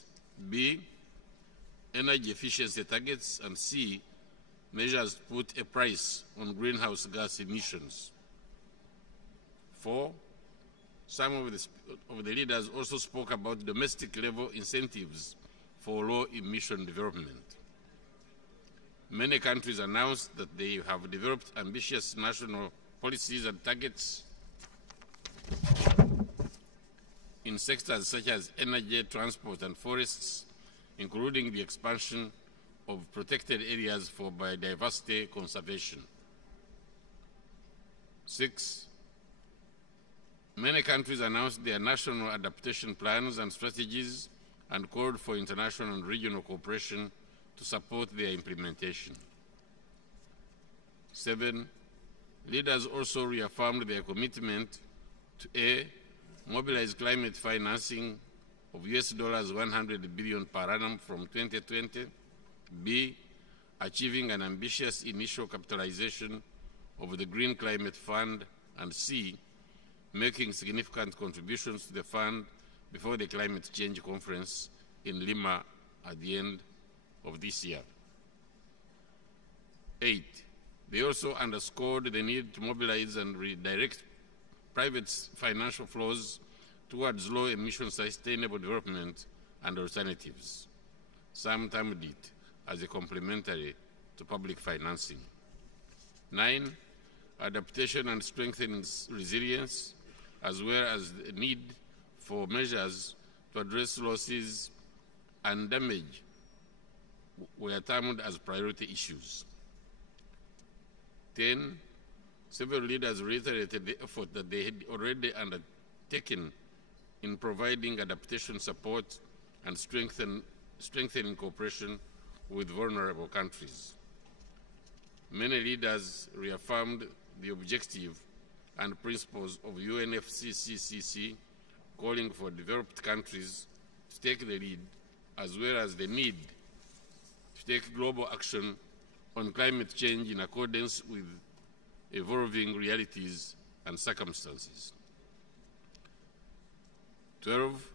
B, energy efficiency targets, and C, measures to put a price on greenhouse gas emissions. 4, some of the leaders also spoke about domestic-level incentives for low-emission development. Many countries announced that they have developed ambitious national policies and targets in sectors such as energy, transport, and forests, including the expansion of protected areas for biodiversity conservation. 6, many countries announced their national adaptation plans and strategies and called for international and regional cooperation to support their implementation. 7, leaders also reaffirmed their commitment to A, mobilize climate financing of $100 billion per annum from 2020, B, achieving an ambitious initial capitalization of the Green Climate Fund, and C, making significant contributions to the fund before the Climate Change Conference in Lima at the end of this year. 8, they also underscored the need to mobilize and redirect private financial flows towards low-emission sustainable development and alternatives. Some termed it as a complementary to public financing. 9, adaptation and strengthening resilience, as well as the need for measures to address losses and damage were termed as priority issues. 10, several leaders reiterated the effort that they had already undertaken in providing adaptation support and strengthening cooperation with vulnerable countries. Many leaders reaffirmed the objective and principles of UNFCCC, calling for developed countries to take the lead, as well as the need to take global action on climate change in accordance with evolving realities and circumstances. 12,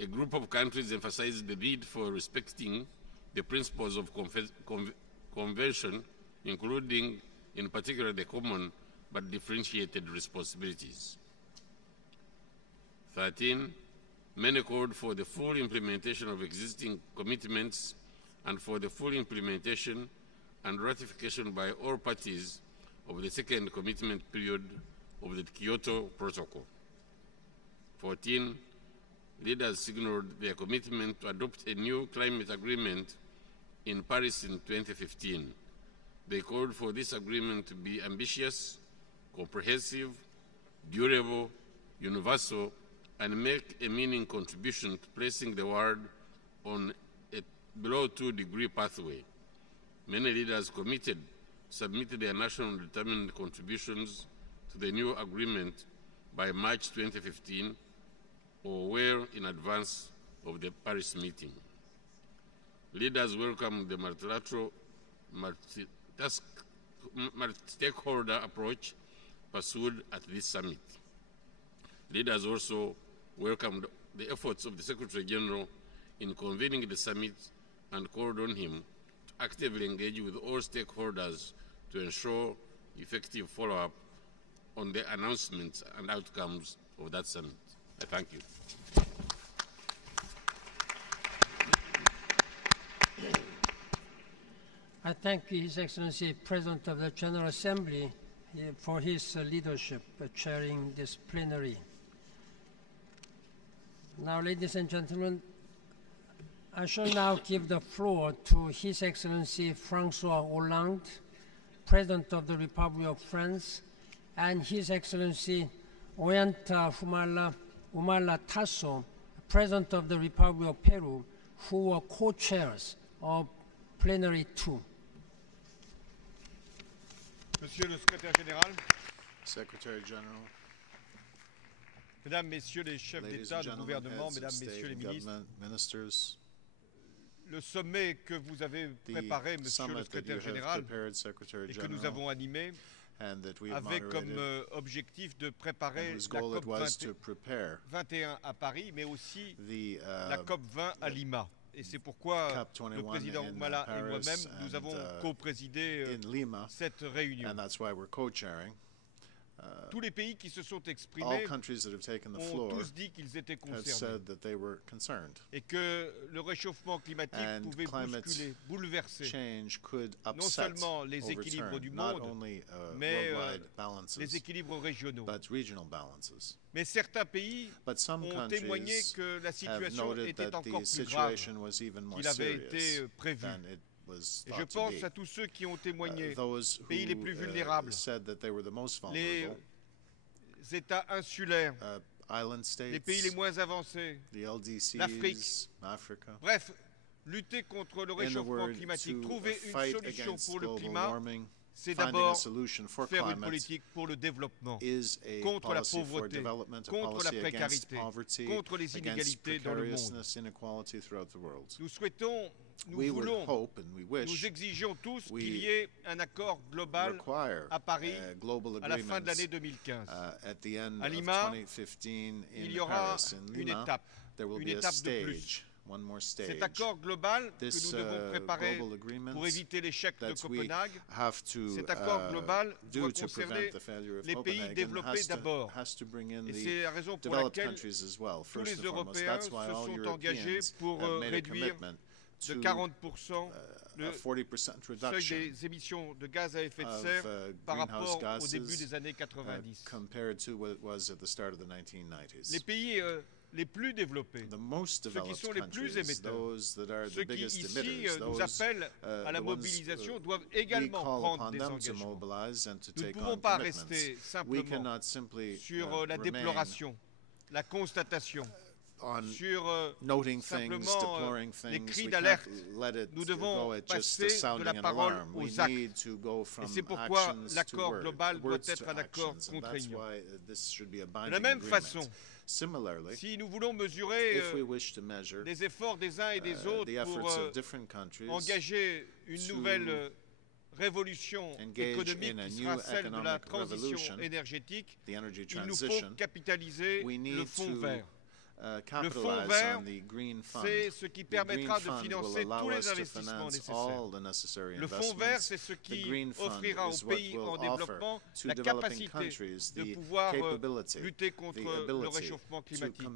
a group of countries emphasized the need for respecting the principles of convention, including, in particular, the common but differentiated responsibilities. 13, many called for the full implementation of existing commitments and for the full implementation and ratification by all parties of the second commitment period of the Kyoto Protocol. 14, leaders signaled their commitment to adopt a new climate agreement in Paris in 2015. They called for this agreement to be ambitious, comprehensive, durable, universal, and make a meaningful contribution to placing the world on a below 2-degree pathway. Many leaders committed to submit their national determined contributions to the new agreement by March 2015 or well in advance of the Paris meeting. Leaders welcomed the multilateral, multi-stakeholder approach pursued at this summit. Leaders also welcomed the efforts of the Secretary General in convening the summit and called on him to actively engage with all stakeholders to ensure effective follow-up on the announcements and outcomes of that summit. I thank you. I thank His Excellency, President of the General Assembly, for his leadership chairing this plenary. Now, ladies and gentlemen, I shall now give the floor to His Excellency Francois Hollande, President of the Republic of France, and His Excellency Ollanta Humala Tasso, President of the Republic of Peru, who were co-chairs of Plenary 2. Monsieur le Secrétaire Général, Secretary General, Mesdames, Messieurs les chefs d'État, de gouvernement, Mesdames, Messieurs les ministres, le sommet que vous avez préparé, Monsieur le Secrétaire Général, et que nous avons animé, avait comme objectif de préparer la COP 21 à Paris, mais aussi la COP 20 à Lima. Et c'est pourquoi le président Humala et moi-même, nous avons co-présidé cette réunion. Tous les pays qui se sont exprimés ont tous dit qu'ils étaient concernés et que le réchauffement climatique pouvait bouleverser non seulement les équilibres du monde, mais les équilibres régionaux. Mais certains pays ont témoigné que la situation était encore plus grave qu'il avait été prévu. Et je pense à tous ceux qui ont témoigné, les pays les plus vulnérables, les États insulaires, les pays les moins avancés, l'Afrique. Bref, lutter contre le réchauffement climatique, trouver une solution pour le climat, c'est d'abord faire une politique pour le développement, contre la pauvreté, contre la précarité, contre les inégalités dans le monde. Nous souhaitons, nous voulons, nous exigeons tous qu'il y ait un accord global à Paris à la fin de l'année 2015. À Lima, il y aura une étape de plus. Cet accord global que nous devons préparer pour éviter l'échec de Copenhague, cet accord global doit concerner les pays développés d'abord. Et c'est la raison pour laquelle tous les Européens se sont engagés pour réduire de 40% le seuil des émissions de gaz à effet de serre par rapport au début des années 90. Les pays les plus développés, ceux qui sont les plus émetteurs, ceux qui ici nous appellent à la mobilisation doivent également prendre des engagements. Nous ne pouvons pas rester simplement sur la déploration, la constatation, sur simplement les cris d'alerte. Nous devons passer de la parole aux actes. Et c'est pourquoi l'accord global doit être un accord contraignant. De la même façon, si nous voulons mesurer les efforts des uns et des autres pour engager une nouvelle révolution économique qui sera celle de la transition énergétique, il nous faut capitaliser le fonds vert. Le fonds vert, c'est ce qui permettra de financer tous les investissements nécessaires. Le fonds vert, c'est ce qui offrira aux pays en développement la capacité de pouvoir lutter contre le réchauffement climatique.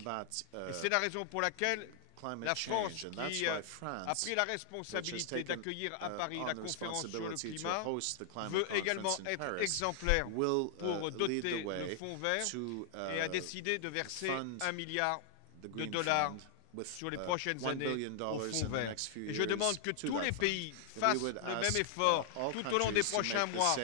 Et c'est la raison pour laquelle la France, qui a pris la responsabilité d'accueillir à Paris la conférence sur le climat, veut également être exemplaire pour doter le fonds vert et a décidé de verser $1 milliard sur les prochaines années au fonds vert. Et je demande que tous les pays fassent le même effort tout au long des prochains mois,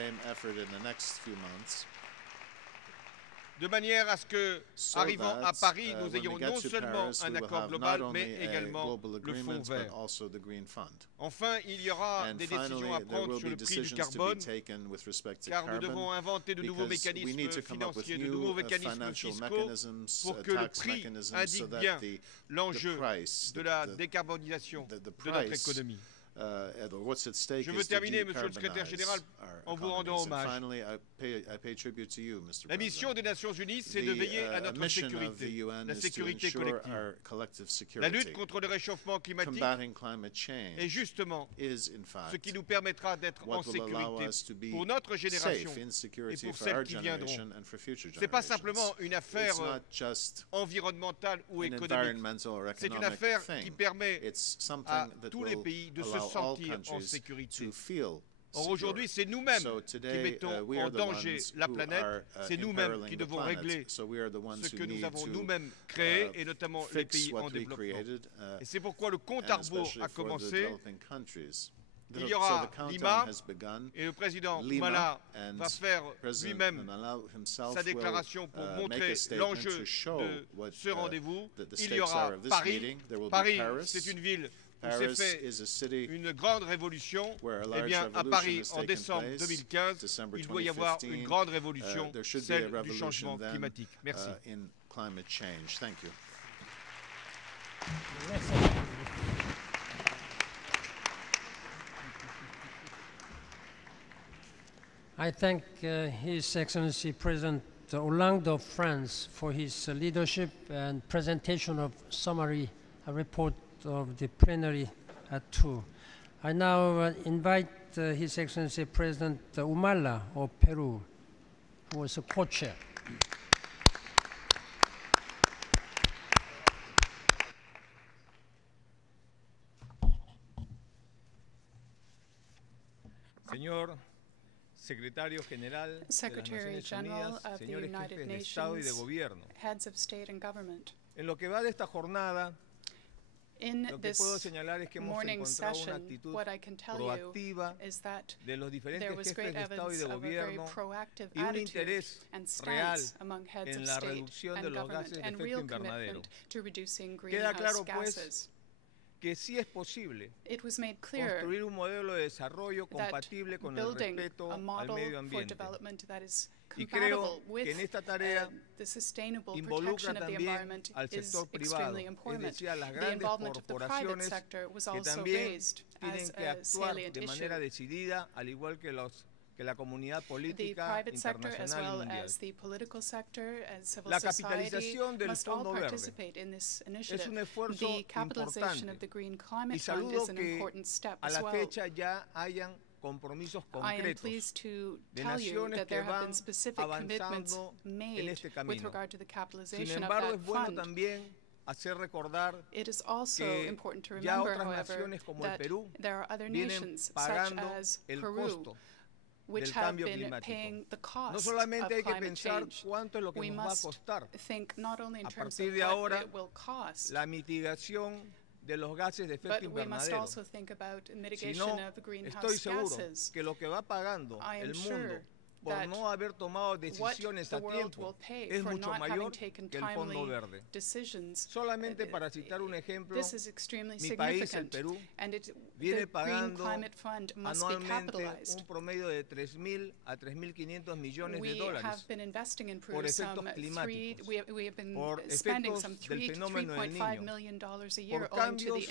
de manière à ce que, arrivant à Paris, nous ayons non seulement un accord global, mais également le fonds vert. Enfin, il y aura des décisions à prendre sur le prix du carbone, car nous devons inventer de nouveaux mécanismes financiers, de nouveaux mécanismes fiscaux, pour que le prix indique bien l'enjeu de la décarbonisation de notre économie. Je veux terminer, Monsieur le Secrétaire général, en vous rendant hommage. La mission des Nations Unies, c'est de veiller à notre sécurité, la sécurité collective. La lutte contre le réchauffement climatique est justement ce qui nous permettra d'être en sécurité pour notre génération et pour celles qui viendront. Ce n'est pas simplement une affaire environnementale ou économique. C'est une affaire qui permet à tous les pays de se sentir en sécurité. Or aujourd'hui, c'est nous-mêmes qui mettons en danger la planète, c'est nous-mêmes qui devons régler ce que nous avons nous-mêmes créé, et notamment les pays en développement. Et c'est pourquoi le compte à rebours a commencé. Il y aura Lima, et le président Humala va faire lui-même sa déclaration pour montrer l'enjeu de ce rendez-vous. Il y aura Paris. Paris, c'est une ville où s'est fait une grande révolution. Eh bien, à Paris, en décembre 2015, il doit y avoir une grande révolution, celle du changement climatique. Merci. I thank His Excellency President Hollande of France for his leadership and presentation of summary report of the plenary at 2. I now invite His Excellency President Humala of Peru, who was a co-chair. Señor Secretario General de las Naciones Unidas, señores jefes de Estado y de Gobierno, en lo que va de esta jornada, lo que puedo señalar es que hemos encontrado una actitud proactiva de los diferentes jefes de Estado y de Gobierno y un interés real en la reducción de los gases de efecto invernadero. Queda claro, pues, que sí es posible construir un modelo de desarrollo compatible con el respeto al medio ambiente. Y creo que en esta tarea involucra también al sector privado, es decir, a las grandes corporaciones que también tienen que actuar de manera decidida, al igual que la comunidad política internacional y mundial. La capitalización del Fondo Verde es un esfuerzo importante y saludo que a la fecha ya hayan compromisos concretos de naciones que van avanzando en este camino. Sin embargo, es bueno también hacer recordar que ya otras naciones como el Perú vienen pagando el costo which have been paying the cost of climate change. We must think not only in terms of what it will cost, de los gases de efecto invernadero, sino estoy seguro que lo que va pagando el mundo por no haber tomado decisiones a tiempo es mucho mayor que el Fondo Verde. Solamente para citar un ejemplo, mi país, el Perú, viene pagando anualmente un promedio de 3.000 a 3.500 millones de dólares por efectos climáticos, por efectos del fenómeno del Niño, por cambios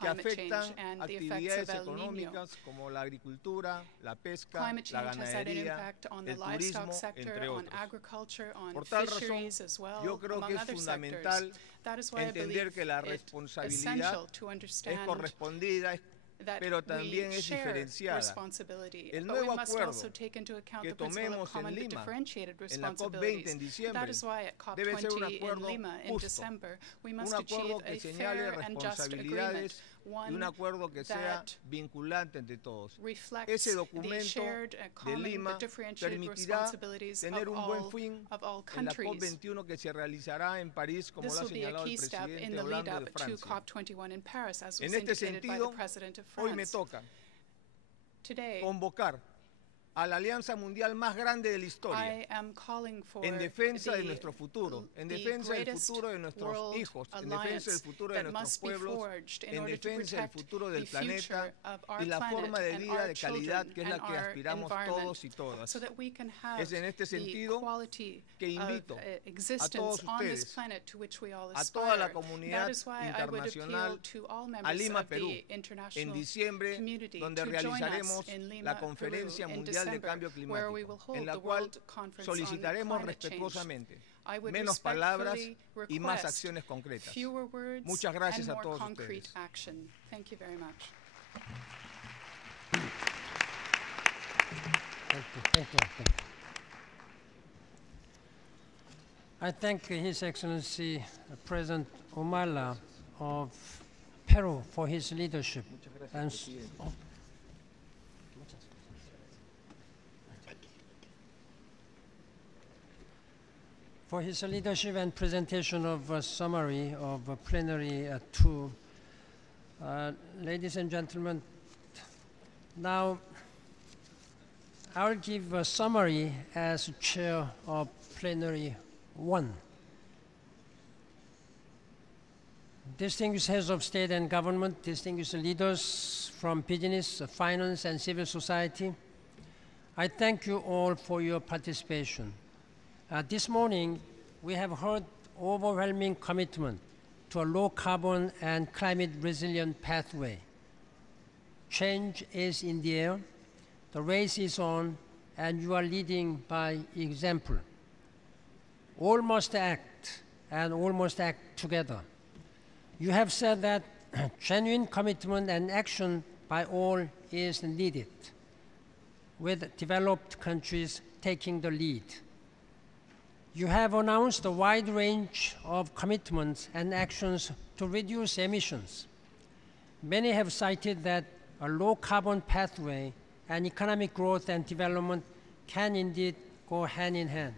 que afectan actividades económicas como la agricultura, la pesca, la ganadería, el turismo, entre otros. Por tal razón, yo creo que es fundamental entender que la responsabilidad es correspondida, pero también es diferenciada. El nuevo acuerdo que tomemos en Lima, en la COP20 en diciembre, debe ser un acuerdo justo, un acuerdo que señale responsabilidades y un acuerdo que sea vinculante entre todos. Ese documento de Lima permitirá tener un buen fin en la COP21 que se realizará en París, como lo ha señalado el presidente Hollande de Francia. En este sentido, hoy me toca convocar a la alianza mundial más grande de la historia, en defensa de nuestro futuro, en defensa del futuro de nuestros hijos, en defensa del futuro de nuestros pueblos, en defensa del futuro del planeta y la forma de vida de calidad que es la que aspiramos todos y todas. Es en este sentido que invito a todos ustedes, a toda la comunidad internacional, a Lima, Perú, en diciembre, donde realizaremos la Conferencia Mundial de Cambio Climático, en la cual solicitaremos respetuosamente menos palabras y más acciones concretas. Muchas gracias a todos ustedes. Thank you. I thank His Excellency President Humala of Peru for his leadership and for his leadership and presentation of a summary of plenary 2. Ladies and gentlemen, now I will give a summary as chair of plenary 1. Distinguished heads of state and government, distinguished leaders from business, finance, and civil society, I thank you all for your participation. This morning, we have heard overwhelming commitment to a low-carbon and climate-resilient pathway. Change is in the air, the race is on, and you are leading by example. All must act, and all must act together. You have said that genuine commitment and action by all is needed, with developed countries taking the lead. You have announced a wide range of commitments and actions to reduce emissions. Many have cited that a low-carbon pathway and economic growth and development can indeed go hand in hand.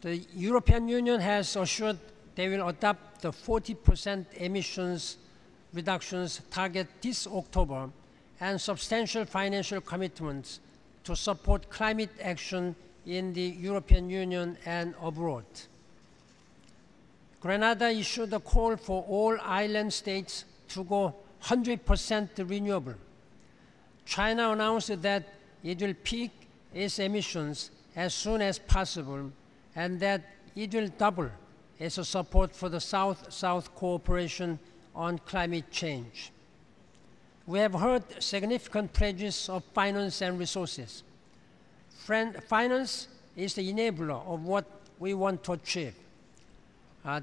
The European Union has assured they will adopt the 40% emissions reductions target this October and substantial financial commitments to support climate action in the European Union and abroad. Grenada issued a call for all island states to go 100% renewable. China announced that it will peak its emissions as soon as possible and that it will double its support for the South-South cooperation on climate change. We have heard significant pledges of finance and resources. Finance is the enabler of what we want to achieve.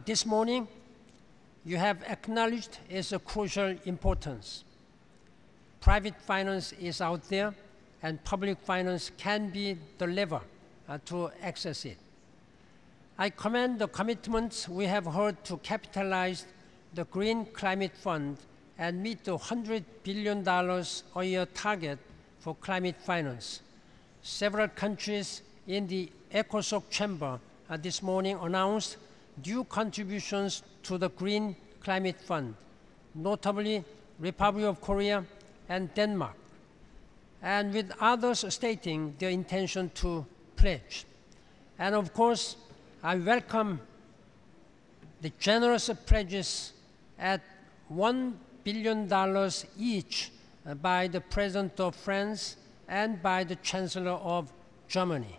This morning, you have acknowledged its crucial importance. Private finance is out there, and public finance can be the lever to access it. I commend the commitments we have heard to capitalize the Green Climate Fund and meet the $100 billion a year target for climate finance. Several countries in the ECOSOC chamber this morning announced due contributions to the Green Climate Fund, notably Republic of Korea and Denmark, and with others stating their intention to pledge. And of course, I welcome the generous pledges at $1 billion each by the President of France and by the Chancellor of Germany.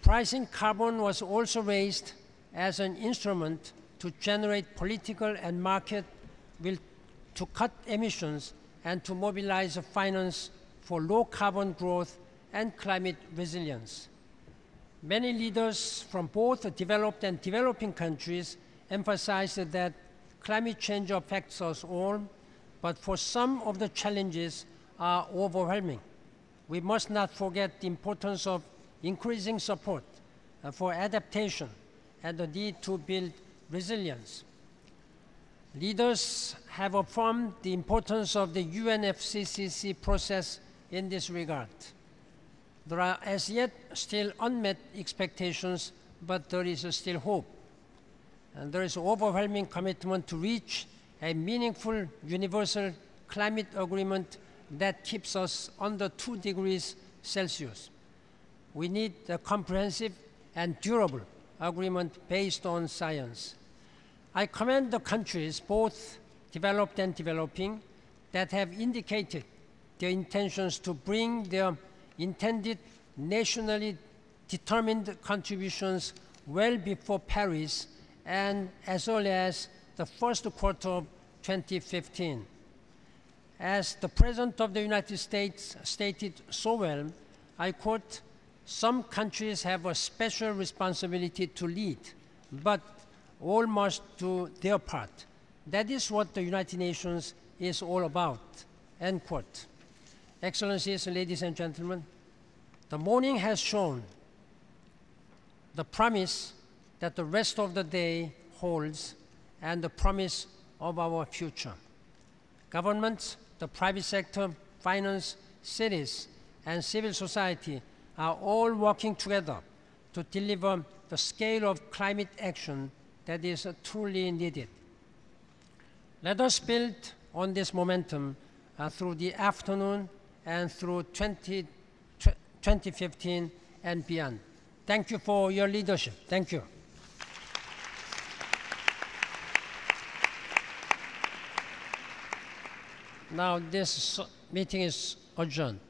Pricing carbon was also raised as an instrument to generate political and market will to cut emissions and to mobilize finance for low carbon growth and climate resilience. Many leaders from both developed and developing countries emphasized that climate change affects us all, but for some of the challenges are overwhelming. We must not forget the importance of increasing support for adaptation and the need to build resilience. Leaders have affirmed the importance of the UNFCCC process in this regard. There are as yet still unmet expectations, but there is still hope. And there is overwhelming commitment to reach a meaningful universal climate agreement that keeps us under 2 degrees Celsius. We need a comprehensive and durable agreement based on science. I commend the countries, both developed and developing, that have indicated their intentions to bring their intended nationally determined contributions well before Paris and as early as the first quarter of 2015. As the President of the United States stated so well, I quote, "Some countries have a special responsibility to lead, but all must do their part. That is what the United Nations is all about," end quote. Excellencies, ladies and gentlemen, the morning has shown the promise that the rest of the day holds and the promise of our future. Governments, the private sector, finance, cities, and civil society are all working together to deliver the scale of climate action that is truly needed. Let us build on this momentum through the afternoon and through 2015 and beyond. Thank you for your leadership. Thank you. Now this meeting is adjourned.